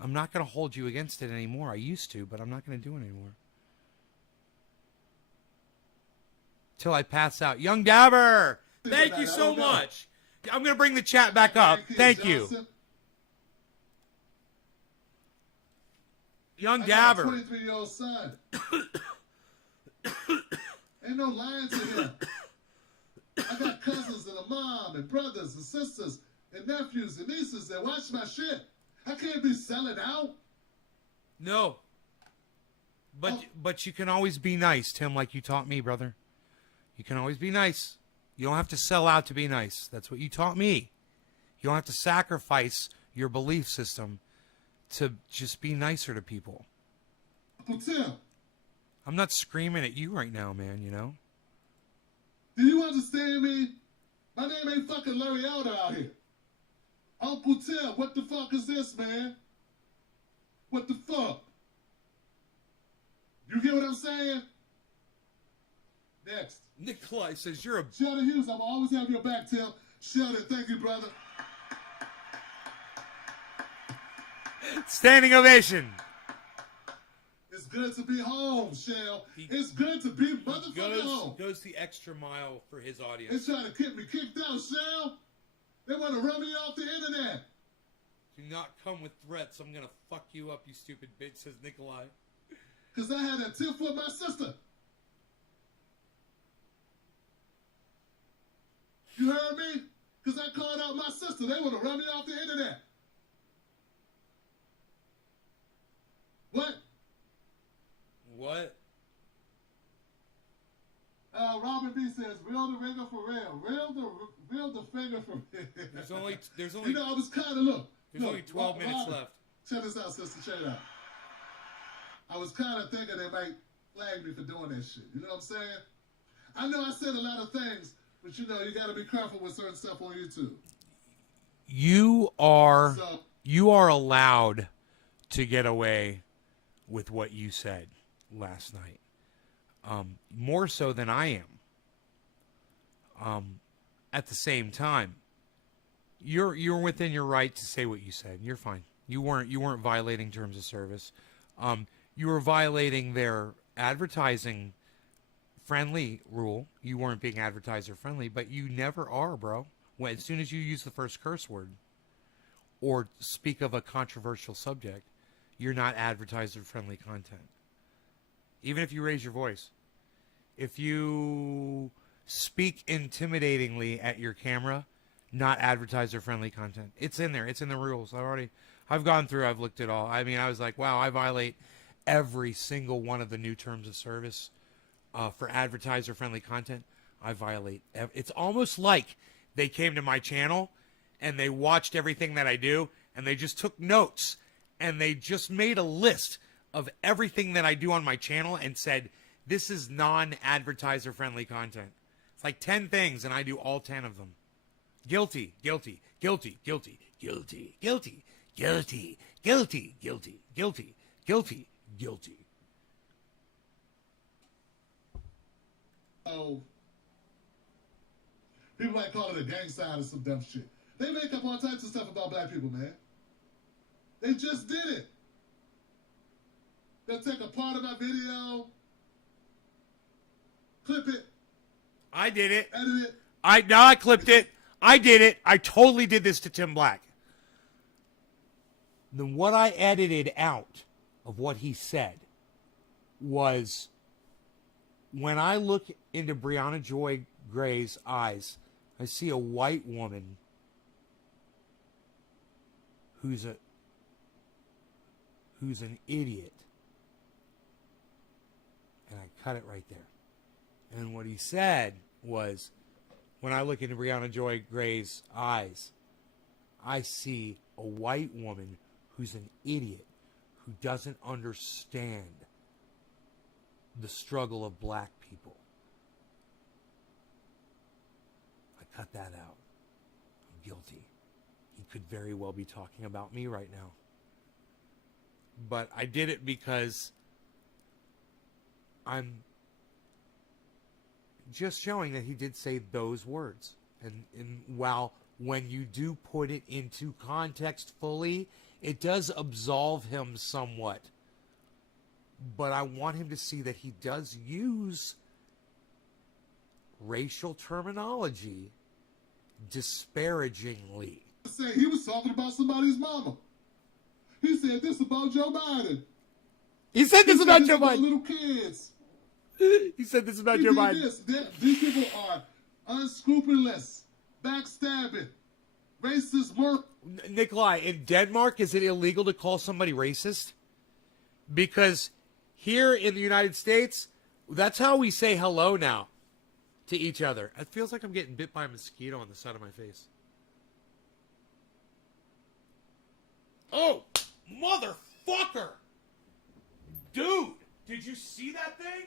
I'm not going to hold you against it anymore. I used to, but I'm not going to do it anymore. Till I pass out. Young Dabber, thank you so much. I'm going to bring the chat back up. Thank you. Young I got a Dabber. 23-year-old son. Ain't no lying to him. I got cousins and a mom and brothers and sisters and nephews and nieces that watch my shit. I can't be selling out. No. But you can always be nice, Tim, like you taught me, brother. You can always be nice. You don't have to sell out to be nice. That's what you taught me. You don't have to sacrifice your belief system to just be nicer to people. Uncle Tim, I'm not screaming at you right now, man, you know? do you understand me? My name ain't fucking Larry Elder out here. Uncle Tim, what the fuck is this, man? What the fuck? You get what I'm saying? Next. Nikolai says you're a... Sheldon Hughes, I'm always have your back, Tim. Sheldon, thank you, brother. Standing ovation. It's good to be home, Shell. It's good to be motherfucking home. Goes the extra mile for his audience. They trying to get me kicked out, Shell. They want to run me off the internet. Do not come with threats. I'm going to fuck you up, you stupid bitch, says Nikolai. Because I had a tip for my sister. You heard me? Because I called out my sister. They want to run me off the internet. What? What? Robin B says, reel the ringer for real. Reel the finger for real. There's only You know, I was kind of, look. only 12 minutes Robin, left. Check this out, sister. Check it out. I was kind of thinking they might flag me for doing that shit. You know what I'm saying? I know I said a lot of things, but you know, you got to be careful with certain stuff on YouTube. You are So, allowed to get away with what you said last night. More so than I am. At the same time, you're within your right to say what you said. You're fine. You weren't violating terms of service. You were violating their advertising friendly rule. You weren't being advertiser friendly, but you never are, bro. As soon as you use the first curse word or speak of a controversial subject, you're not advertiser friendly content. Even if you raise your voice. If you speak intimidatingly at your camera, not advertiser friendly content. It's in there. It's in the rules. I've gone through, I've looked at all. I mean, I was like, wow, I violate every single one of the new terms of service for advertiser friendly content. I violate. It's almost like they came to my channel and they watched everything that I do and they just took notes and they just made a list of everything that I do on my channel and said, this is non-advertiser friendly content. It's like 10 things and I do all 10 of them. Guilty, guilty, guilty, guilty, guilty, guilty, guilty, guilty, guilty, guilty, guilty, guilty. oh, People might call it a gang sign or some dumb shit. They make up all types of stuff about black people, man. They just did it. They'll take a part of my video, clip it, I did it. edit it. I clipped it. I did it. I totally did this to Tim Black. Then what I edited out of what he said was, when I look into Brianna Joy Gray's eyes, I see a white woman who's an idiot. And I cut it right there. And what he said was, when I look into Brianna Joy Gray's eyes, I see a white woman who's an idiot, who doesn't understand the struggle of black people. I cut that out. I'm guilty. He could very well be talking about me right now. But I did it because I'm just showing that he did say those words. And while when you do put it into context fully, it does absolve him somewhat. But I want him to see that he does use racial terminology disparagingly. Say he was talking about somebody's mama. He said this about Joe Biden. He said this about Joe Biden. Little kids. He said this about Joe Biden. These people are unscrupulous, backstabbing, racist, Nikolai, in Denmark, is it illegal to call somebody racist? Because here in the United States, that's how we say hello now to each other. It feels like I'm getting bit by a mosquito on the side of my face. Oh, motherfucker! Dude, did you see that thing?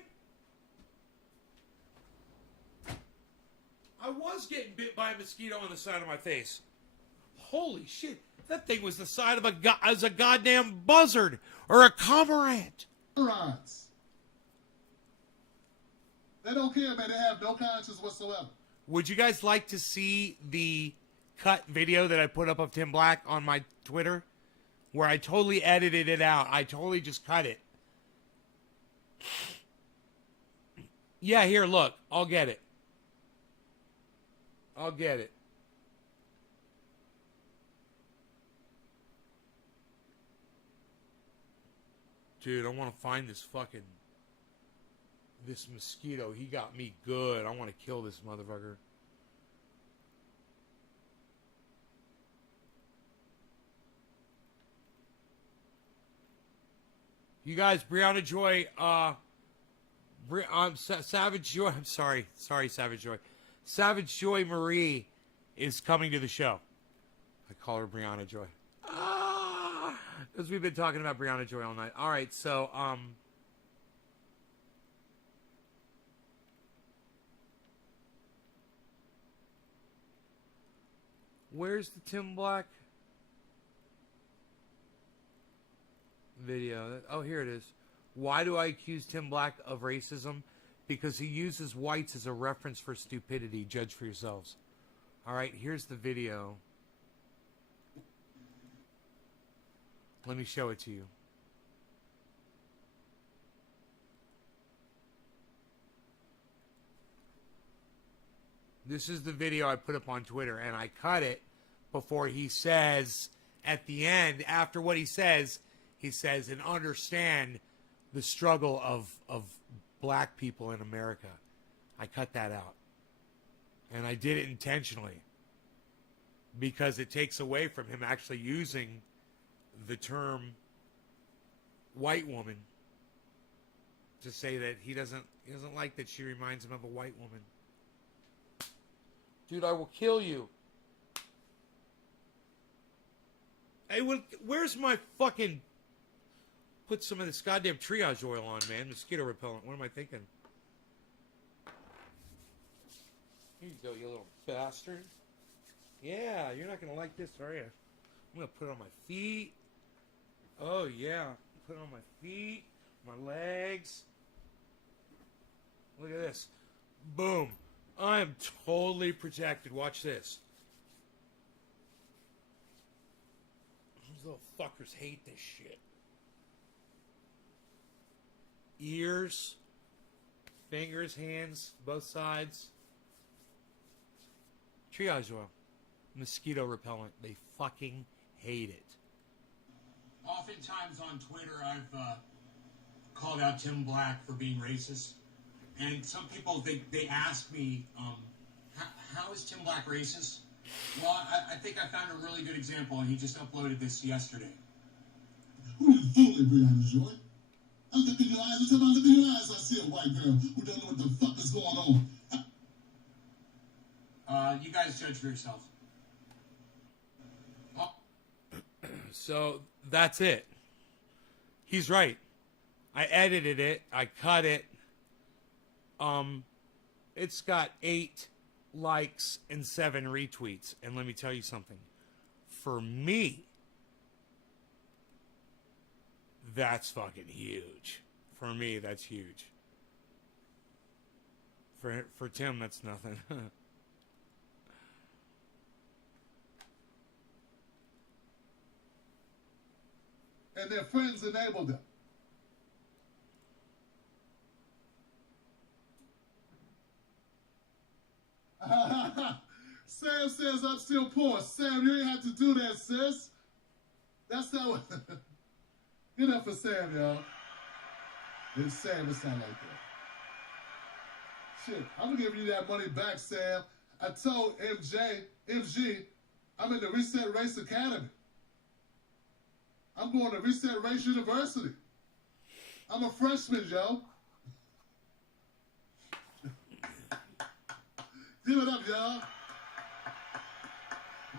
I was getting bit by a mosquito on the side of my face. Holy shit. That thing was the size of a goddamn buzzard or a cormorant. morons. They don't care, man. They have no conscience whatsoever. Would you guys like to see the cut video that I put up of Tim Black on my Twitter? Where I totally edited it out. I totally just cut it. Yeah, here, look. I'll get it. I'll get it. Dude, I want to find this mosquito. He got me good. I want to kill this motherfucker. You guys, Brianna Joy, Savage Joy, I'm sorry, Savage Joy. Savage Joy Marie is coming to the show. I call her Brianna Joy. Because we've been talking about Brianna Joy all night. All right, so, where's the Tim Black video? Oh, here it is. Why do I accuse Tim Black of racism? Because he uses whites as a reference for stupidity. Judge for yourselves. All right, here's the video. Let me show it to you. This is the video I put up on Twitter, and I cut it before he says, at the end, after what he says, and understand the struggle of black people in America. I cut that out. And I did it intentionally. Because it takes away from him actually using the term white woman to say that he doesn't like that she reminds him of a white woman. Dude, I will kill you. Hey, where's my fucking... Put some of this goddamn triage oil on, man. Mosquito repellent. What am I thinking? Here you go, you little bastard. Yeah, you're not going to like this, are you? I'm going to put it on my feet. Oh, yeah. Put it on my feet, my legs. Look at this. Boom. I am totally protected. Watch this. Those little fuckers hate this shit. Ears, fingers, hands, both sides. Triage oil. Mosquito repellent. They fucking hate it. Oftentimes on Twitter, I've called out Tim Black for being racist. And some people, they ask me, how is Tim Black racist? Well, I think I found a really good example, and he just uploaded this yesterday. Who is fooling, Brianna Joy? I look in your eyes. Look in your eyes. I see a white girl who don't know what the fuck is going on. You guys judge for yourselves. So that's it. He's right. I edited it. I cut it. It's got 8 likes and 7 retweets. And let me tell you something. For me, that's fucking huge. For me, that's huge. For Tim, that's nothing. And their friends enabled them. Sam says I'm still poor. Sam, you ain't have to do that, sis. That's how. Get up for Sam, y'all. If Sam, it sound like that. Shit, I'm gonna give you that money back, Sam. I told MG, I'm in the Reset Race Academy. I'm going to Reset Race University. I'm a freshman, yo. Give it up, y'all.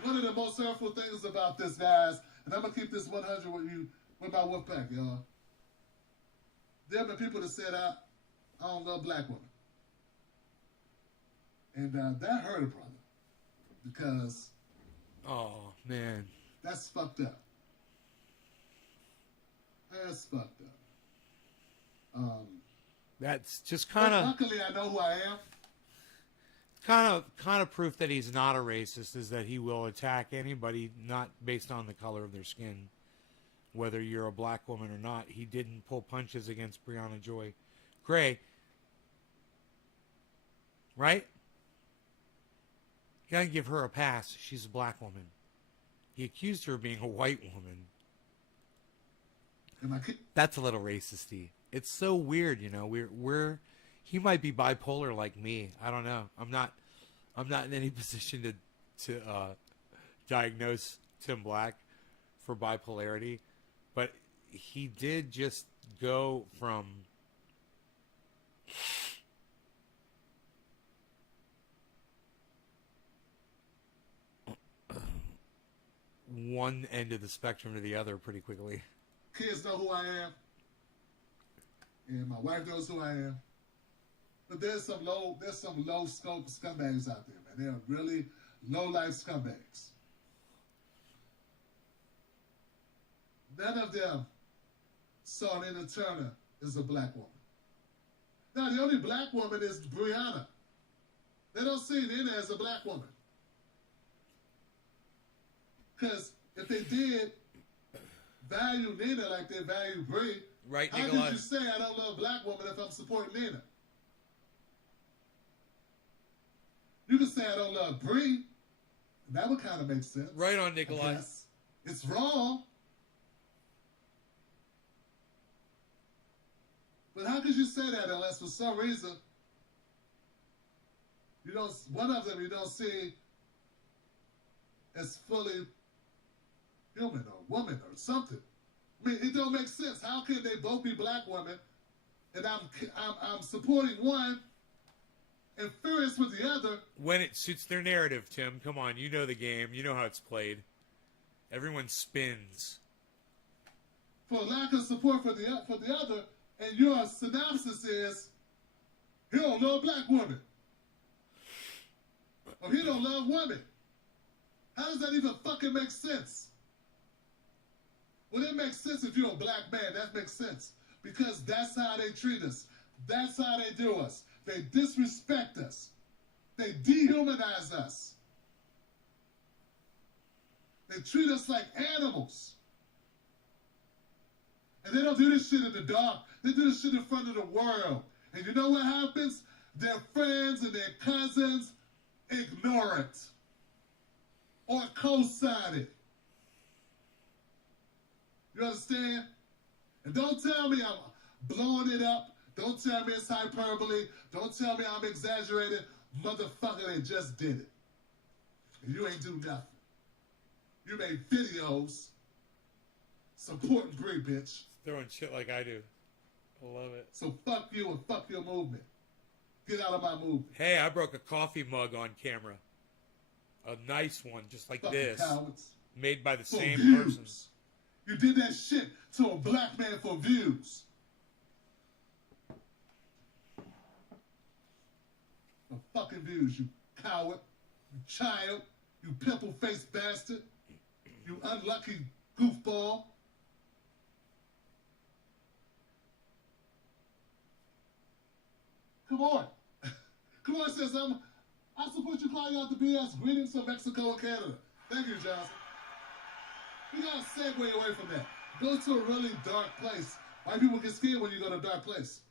One of the most hurtful things about this, guys, and I'm going to keep this 100 with you, with my wolf pack, y'all. There have been people that said, I don't love black women. And that hurt a brother. Because... oh, man. That's fucked up. That's fucked up. That's just kind of... luckily, I know who I am. Kind of proof that he's not a racist is that he will attack anybody not based on the color of their skin, whether you're a black woman or not. He didn't pull punches against Brianna Joy Gray, right? He doesn't give her a pass. She's a black woman. He accused her of being a white woman. That's a little racisty. It's so weird, you know. He might be bipolar like me. I don't know. I'm not in any position to diagnose Tim Black for bipolarity, but he did just go from one end of the spectrum to the other pretty quickly. Kids know who I am, and my wife knows who I am. But there's some low scope scumbags out there, man. They are really low life scumbags. None of them saw Nina Turner as a black woman. Now the only black woman is Brianna. They don't see Nina as a black woman. Because if they did value Nina like they value Brie, right, how Nikolai? could you say I don't love black women if I'm supporting Nina? You can say I don't love Brie. That would kind of make sense. Right on, Nikolai. It's wrong. But how could you say that unless for some reason one of them you don't see as fully human or woman or something? I mean, it don't make sense. How can they both be black women and I'm supporting one and furious with the other? When it suits their narrative, Tim. Come on, you know the game. You know how it's played. Everyone spins. For lack of support for the other, and your synopsis is, he don't love black women. Or he don't love women. How does that even fucking make sense? Well, it makes sense if you're a black man. That makes sense. Because that's how they treat us. That's how they do us. They disrespect us. They dehumanize us. They treat us like animals. And they don't do this shit in the dark. They do this shit in front of the world. And you know what happens? Their friends and their cousins ignore it or co-sign it. You understand? And don't tell me I'm blowing it up. Don't tell me it's hyperbole. Don't tell me I'm exaggerating. Motherfucker, they just did it. And you ain't do nothing. You made videos supporting Bree, bitch. Throwing shit like I do. I love it. So fuck you and fuck your movement. Get out of my movement. Hey, I broke a coffee mug on camera. A nice one, just like Fucking this. cowards. Made by the For same views. person. You did that shit to a black man for views. For fucking views, you coward, you child, you pimple-faced bastard, you unlucky goofball. Come on. Come on, sis. I support you calling out the BS. Greetings from Mexico and Canada. Thank you, Johnson. You gotta segue away from that. Go to a really dark place. White people get scared when you go to a dark place.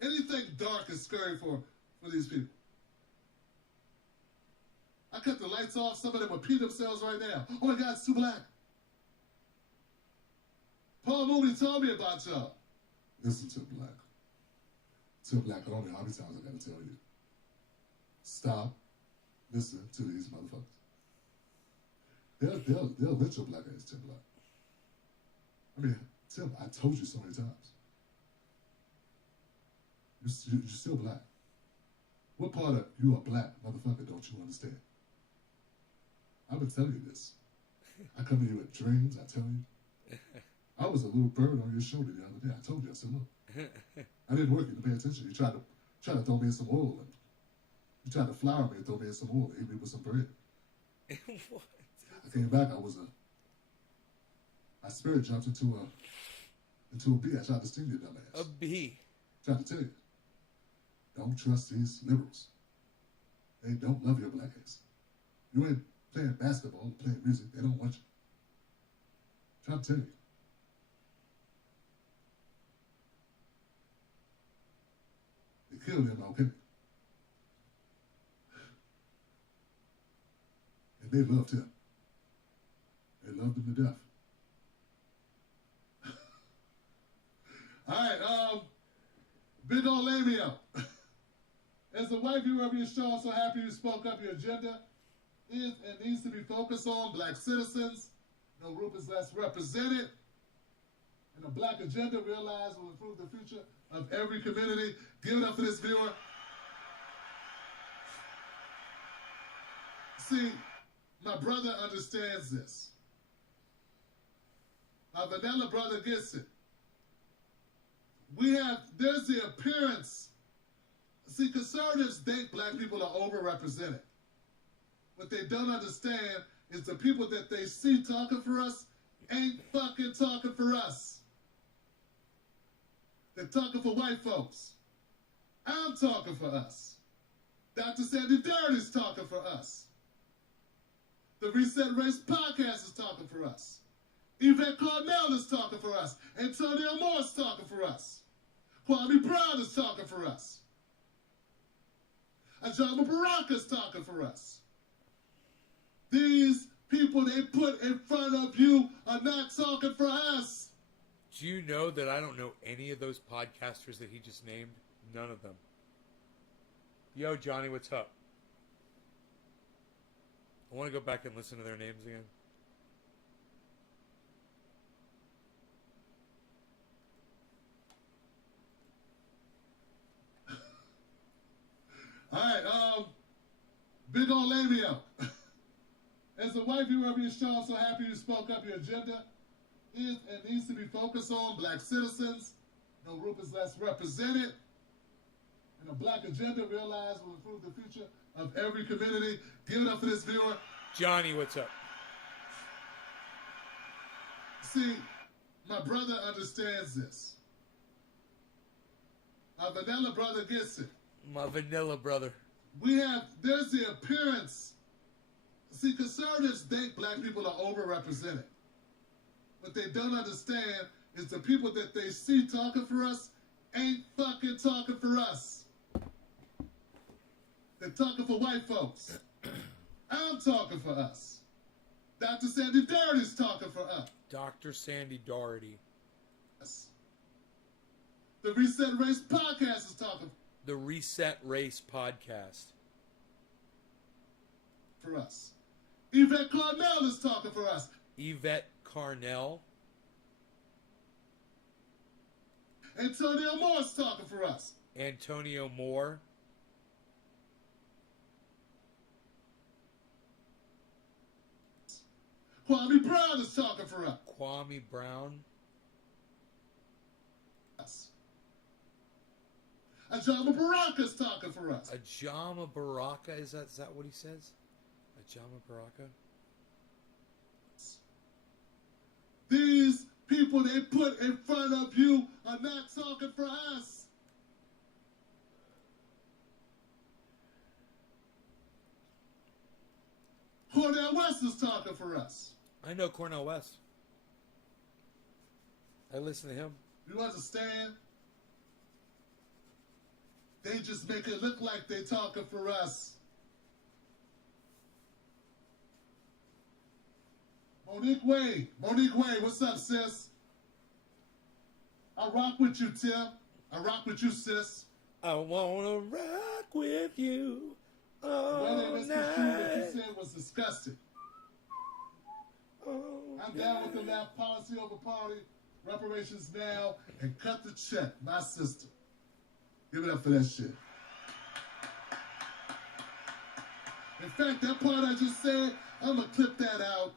Anything dark is scary for these people. I cut the lights off. Some of them will pee themselves right now. Oh my God, it's too black. Paul Mooney told me about y'all. Listen to black. To black, I don't know how many times I gotta tell you. Stop. Listen to these motherfuckers. They'll let your black ass Tim Black. I mean, Tim, I told you so many times. You're still black. What part of you are black, motherfucker, don't you understand? I've been telling you this. I come to you in dreams, I tell you. I was a little bird on your shoulder the other day. I told you, I said, look. I didn't work, you didn't pay attention. You tried to throw me in some oil. And you tried to flour me and throw me in some oil. Hit me with some bread. What? I came back, my spirit jumped into a bee. I tried to sting you, dumbass. A bee. Tried to tell you. Don't trust these liberals. They don't love your black ass. You ain't playing basketball or playing music. They don't want you. Trying to tell you. They killed MLK. And they loved him. They loved him to death. All right, Big Ol' Lamio. As a white viewer of your show, I'm so happy you spoke up. Your agenda is and needs to be focused on black citizens. No group is less represented. And a black agenda realized will improve the future of every community. Give it up for this viewer. See, my brother understands this. My vanilla brother gets it. There's the appearance. See, conservatives think black people are overrepresented. What they don't understand is the people that they see talking for us ain't fucking talking for us. They're talking for white folks. I'm talking for us. Dr. Sandy Durden is talking for us. The Reset Race podcast is talking for us. Yvette Carnell is talking for us. Antonio Moore is talking for us. Kwame Brown is talking for us. Ajama Baraka is talking for us. These people they put in front of you are not talking for us. Do you know that I don't know any of those podcasters that he just named? None of them. Yo, Johnny, what's up? I want to go back and listen to their names again. All right, Big Ol' Lamio. As a white viewer of your show, I'm so happy you spoke up. Your agenda is and needs to be focused on black citizens. No group is less represented. And a black agenda realized will improve the future of every community. Give it up for this viewer. Johnny, what's up? See, my brother understands this. My vanilla brother gets it. My vanilla brother. there's the appearance. See, conservatives think black people are overrepresented. What they don't understand is the people that they see talking for us ain't fucking talking for us. They're talking for white folks. I'm talking for us. Dr. Sandy Doherty's talking for us. Dr. Sandy Doherty. The Reset Race Podcast is talking The Reset Race Podcast. for us. Yvette Carnell is talking for us. Yvette Carnell. Antonio Moore's talking for us. Antonio Moore. Kwame Brown is talking for us. Kwame Brown. Ajama Baraka's talking for us. Ajama Baraka. Is that what he says? Ajama Baraka. These people they put in front of you are not talking for us. Cornel West is talking for us. I know Cornel West. I listen to him. You understand? They just make it look like they talking for us. Monique Wade, what's up, sis? I rock with you, Tim. I rock with you, sis. I wanna rock with you The all way they misconstrued what you night. said was disgusting. Oh, I'm down with the left policy over party, reparations now, and cut the check, my sister. Give it up for that shit. In fact, that part I just said, I'm going to clip that out,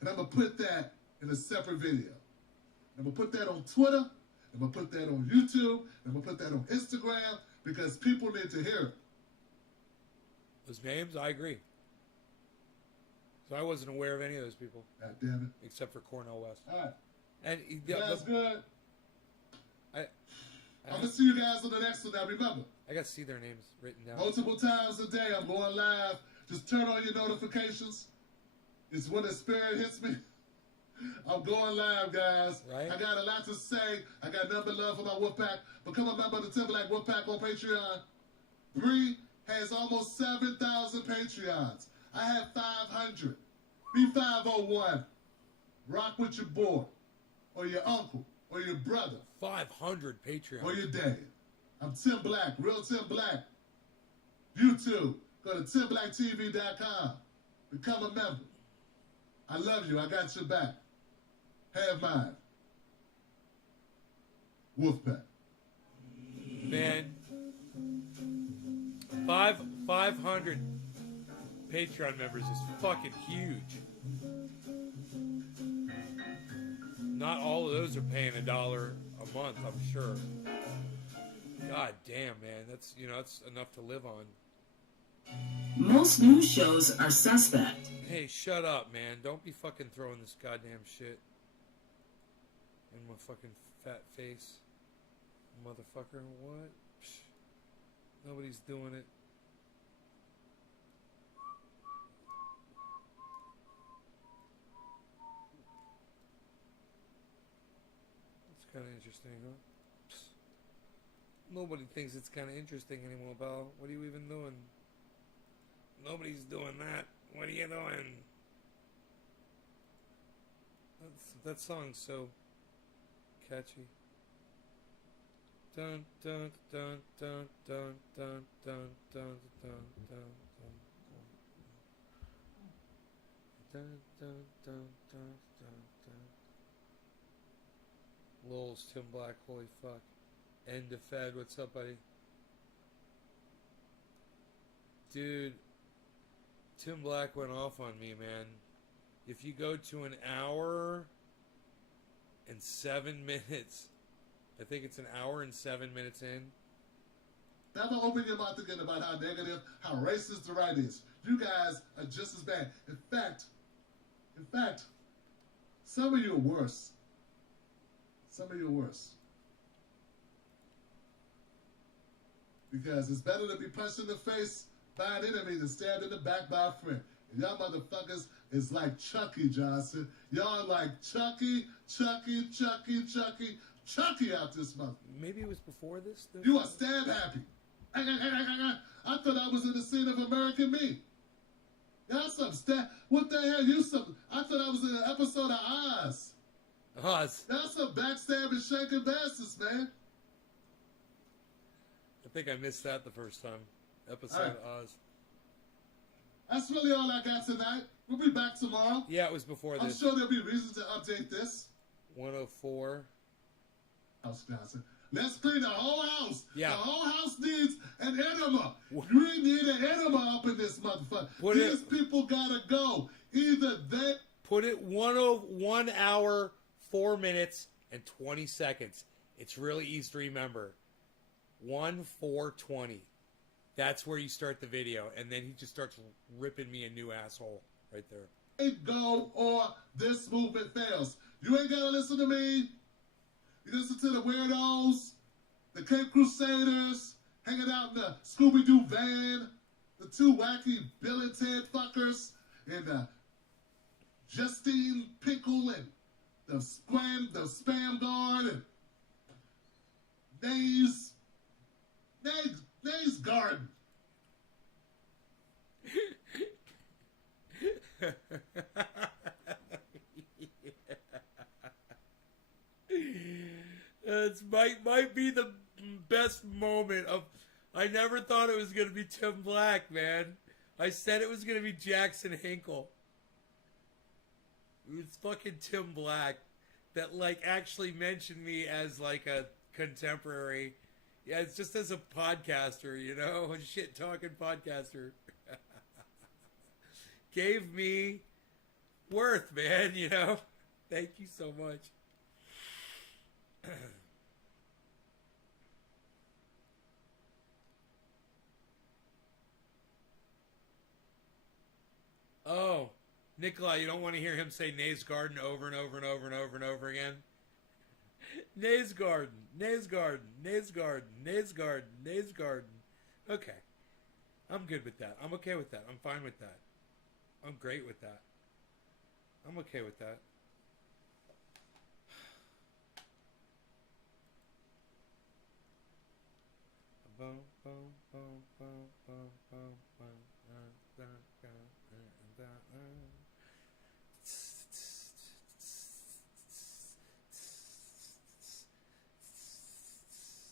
and I'm going to put that in a separate video. I'm going to put that on Twitter, I'm going to put that on YouTube, I'm going to put that on Instagram, because people need to hear it. Those names, I agree. So I wasn't aware of any of those people God damn it. except for Cornel West. All right. And You guys good? I'm going to see you guys on the next one. Now, remember, I got to see their names written down. multiple times a day, I'm going live. Just turn on your notifications. It's when the spirit hits me. I'm going live, guys. Right. I got a lot to say. I got nothing but love for my Wolfpack. Become a member of the Tim Black Wolfpack on Patreon. Bree has almost 7,000 Patreons. I have 500. Be 501. Rock with your boy, or your uncle, or your brother, 500 Patreon. or your dad. I'm Tim Black, real Tim Black. YouTube, go to TimBlackTV.com. Become a member. I love you. I got your back. Have mine. Wolfpack. Man, 500 Patreon members is fucking huge. Not all of those are paying $1 a month, I'm sure. God damn, man, that's enough to live on. Most news shows are suspect. Hey, shut up, man! Don't be fucking throwing this goddamn shit in my fucking fat face, motherfucker. What? Psh, nobody's doing it. That's kind of interesting, huh? Psst. Nobody thinks it's kind of interesting anymore, pal. What are you even doing? Nobody's doing that. What are you doing? That song's so catchy. Dun dun dun dun dun dun dun dun dun dun dun dun dun dun dun. Lol's Tim Black, holy fuck. End of Fed, what's up, buddy? Dude, Tim Black went off on me, man. If you go to an hour and 7 minutes, I think it's an hour and 7 minutes in. Never open your mouth again about how negative, how racist the right is. You guys are just as bad. In fact, some of you are worse. Some of you are worse. Because it's better to be punched in the face by an enemy than stabbed in the back by a friend. And y'all motherfuckers is like Chucky Johnson. Y'all like Chucky out this month. Maybe it was before this. You are stab happy. I thought I was in the scene of American Me. Y'all some stab. What the hell? You some? I thought I was in an episode of Oz. Oz. Y'all some backstabbing, shaking bastards, man. I think I missed that the first time. Episode All right. of Oz. That's really all I got tonight. We'll be back tomorrow. Yeah, it was before I'm this. sure there'll be reasons to update this. 104. House Johnson. Let's clean the whole house. Yeah. The whole house needs an enema. What? We need an enema up in this motherfucker. Put These it- people gotta go. Either they. Put it 1 hour, 4 minutes, and 20 seconds. It's really easy to remember. 1:4:20. That's where you start the video, and then he just starts ripping me a new asshole right there. Go or this movement fails. You ain't gotta listen to me. You listen to the weirdos, the Cape Crusaders, hanging out in the Scooby-Doo van, the two wacky Bill and Ted fuckers, and Justine Pickle and the Spam Guard, and Nays Garden. It might be the best moment of. I never thought it was gonna be Tim Black, man. I said it was gonna be Jackson Hinkle. It was fucking Tim Black that like actually mentioned me as like a contemporary. Yeah, it's just as a podcaster, you know, a shit talking podcaster. Gave me worth, man, you know. Thank you so much. Oh, Nikolai, you don't want to hear him say Nays Garden over and over and over and over and over again? Nays Garden, Nays Garden, Nays Garden, Nays Garden, Nays Garden. Okay. I'm good with that. I'm okay with that. I'm fine with that. I'm great with that. I'm okay with that.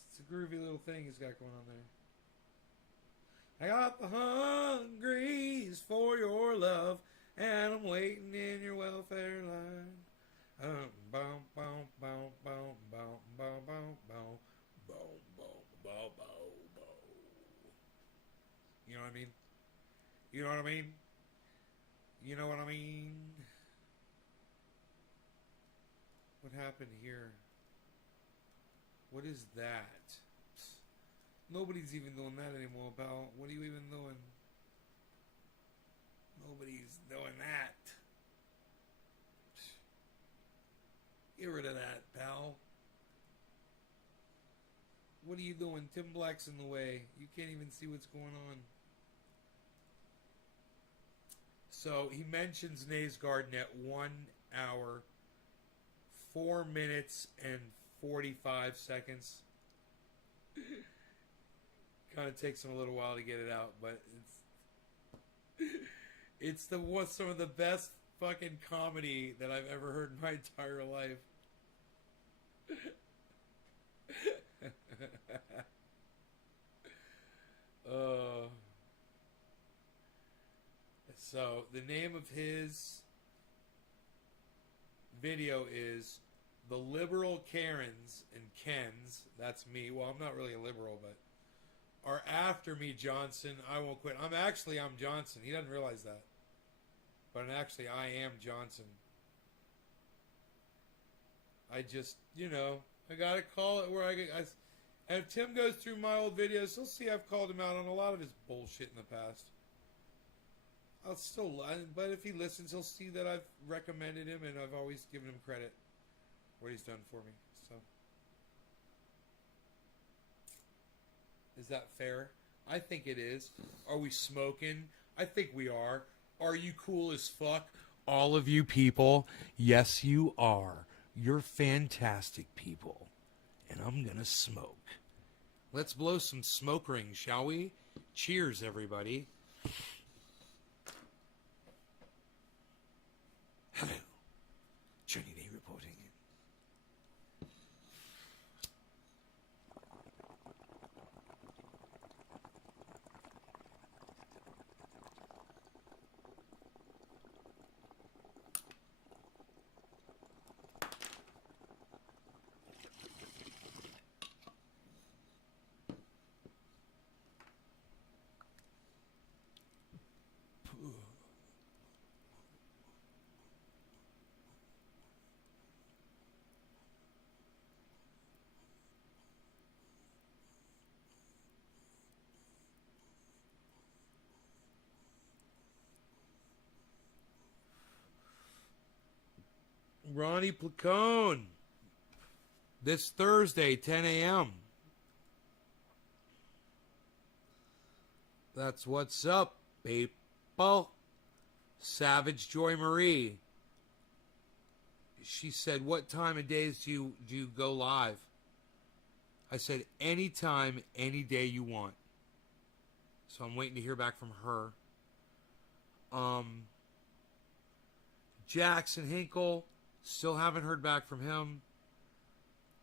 It's a groovy little thing he's got going on there. I got the hungries for your love, and I'm waiting in your welfare line. Boom, boom, boom, boom, boom, boom, boom, boom, boom, boom, boom, boom. You know what I mean? You know what I mean? You know what I mean? What happened here? What is that? Nobody's even doing that anymore, pal. What are you even doing? Nobody's doing that. Get rid of that, pal. What are you doing? Tim Black's in the way. You can't even see what's going on. So he mentions Nays Garden at 1 hour, 4 minutes, and 45 seconds. Kind of takes him a little while to get it out, but it's some of the best fucking comedy that I've ever heard in my entire life. So the name of his video is The Liberal Karens and Kens. That's me. Well, I'm not really a liberal, but are after me, Johnson. I won't quit. I'm Johnson. He doesn't realize that. But actually, I am Johnson. I just, I gotta call it where and if Tim goes through my old videos, he'll see I've called him out on a lot of his bullshit in the past. But if he listens, he'll see that I've recommended him and I've always given him credit for what he's done for me. So, Is that fair? I think it is. Are we smoking? I think we are. Are you cool as fuck? All of you people, yes, you are. You're fantastic people. And I'm gonna smoke. Let's blow some smoke rings, shall we? Cheers, everybody. Hello. Johnny Day reporting. Ronnie Placone. This Thursday, 10 a.m. That's what's up, people. Savage Joy Marie. She said, what time of days do you go live? I said, anytime, any day you want. So I'm waiting to hear back from her. Jackson Hinkle. Still haven't heard back from him.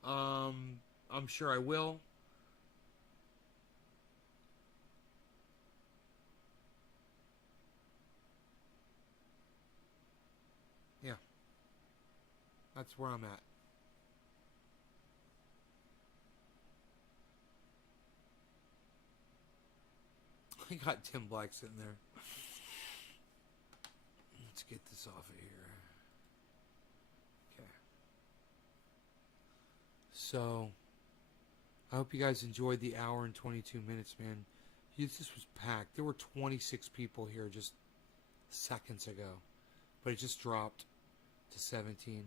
I'm sure I will. Yeah. That's where I'm at. I got Tim Black sitting there. Let's get this off of here. Okay. So, I hope you guys enjoyed the hour and 22 minutes, man. This was packed. There were 26 people here just seconds ago. But it just dropped to 17.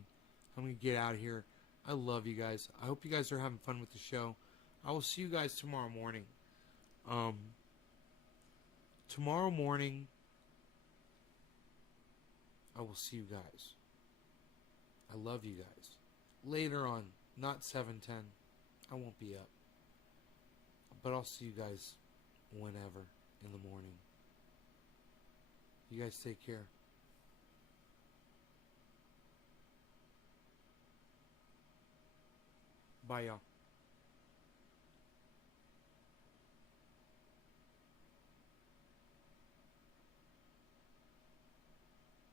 I'm going to get out of here. I love you guys. I hope you guys are having fun with the show. I will see you guys tomorrow morning. Tomorrow morning, I will see you guys. I love you guys. Later on, not 7:10. I won't be up. But I'll see you guys whenever in the morning. You guys take care. Bye, y'all.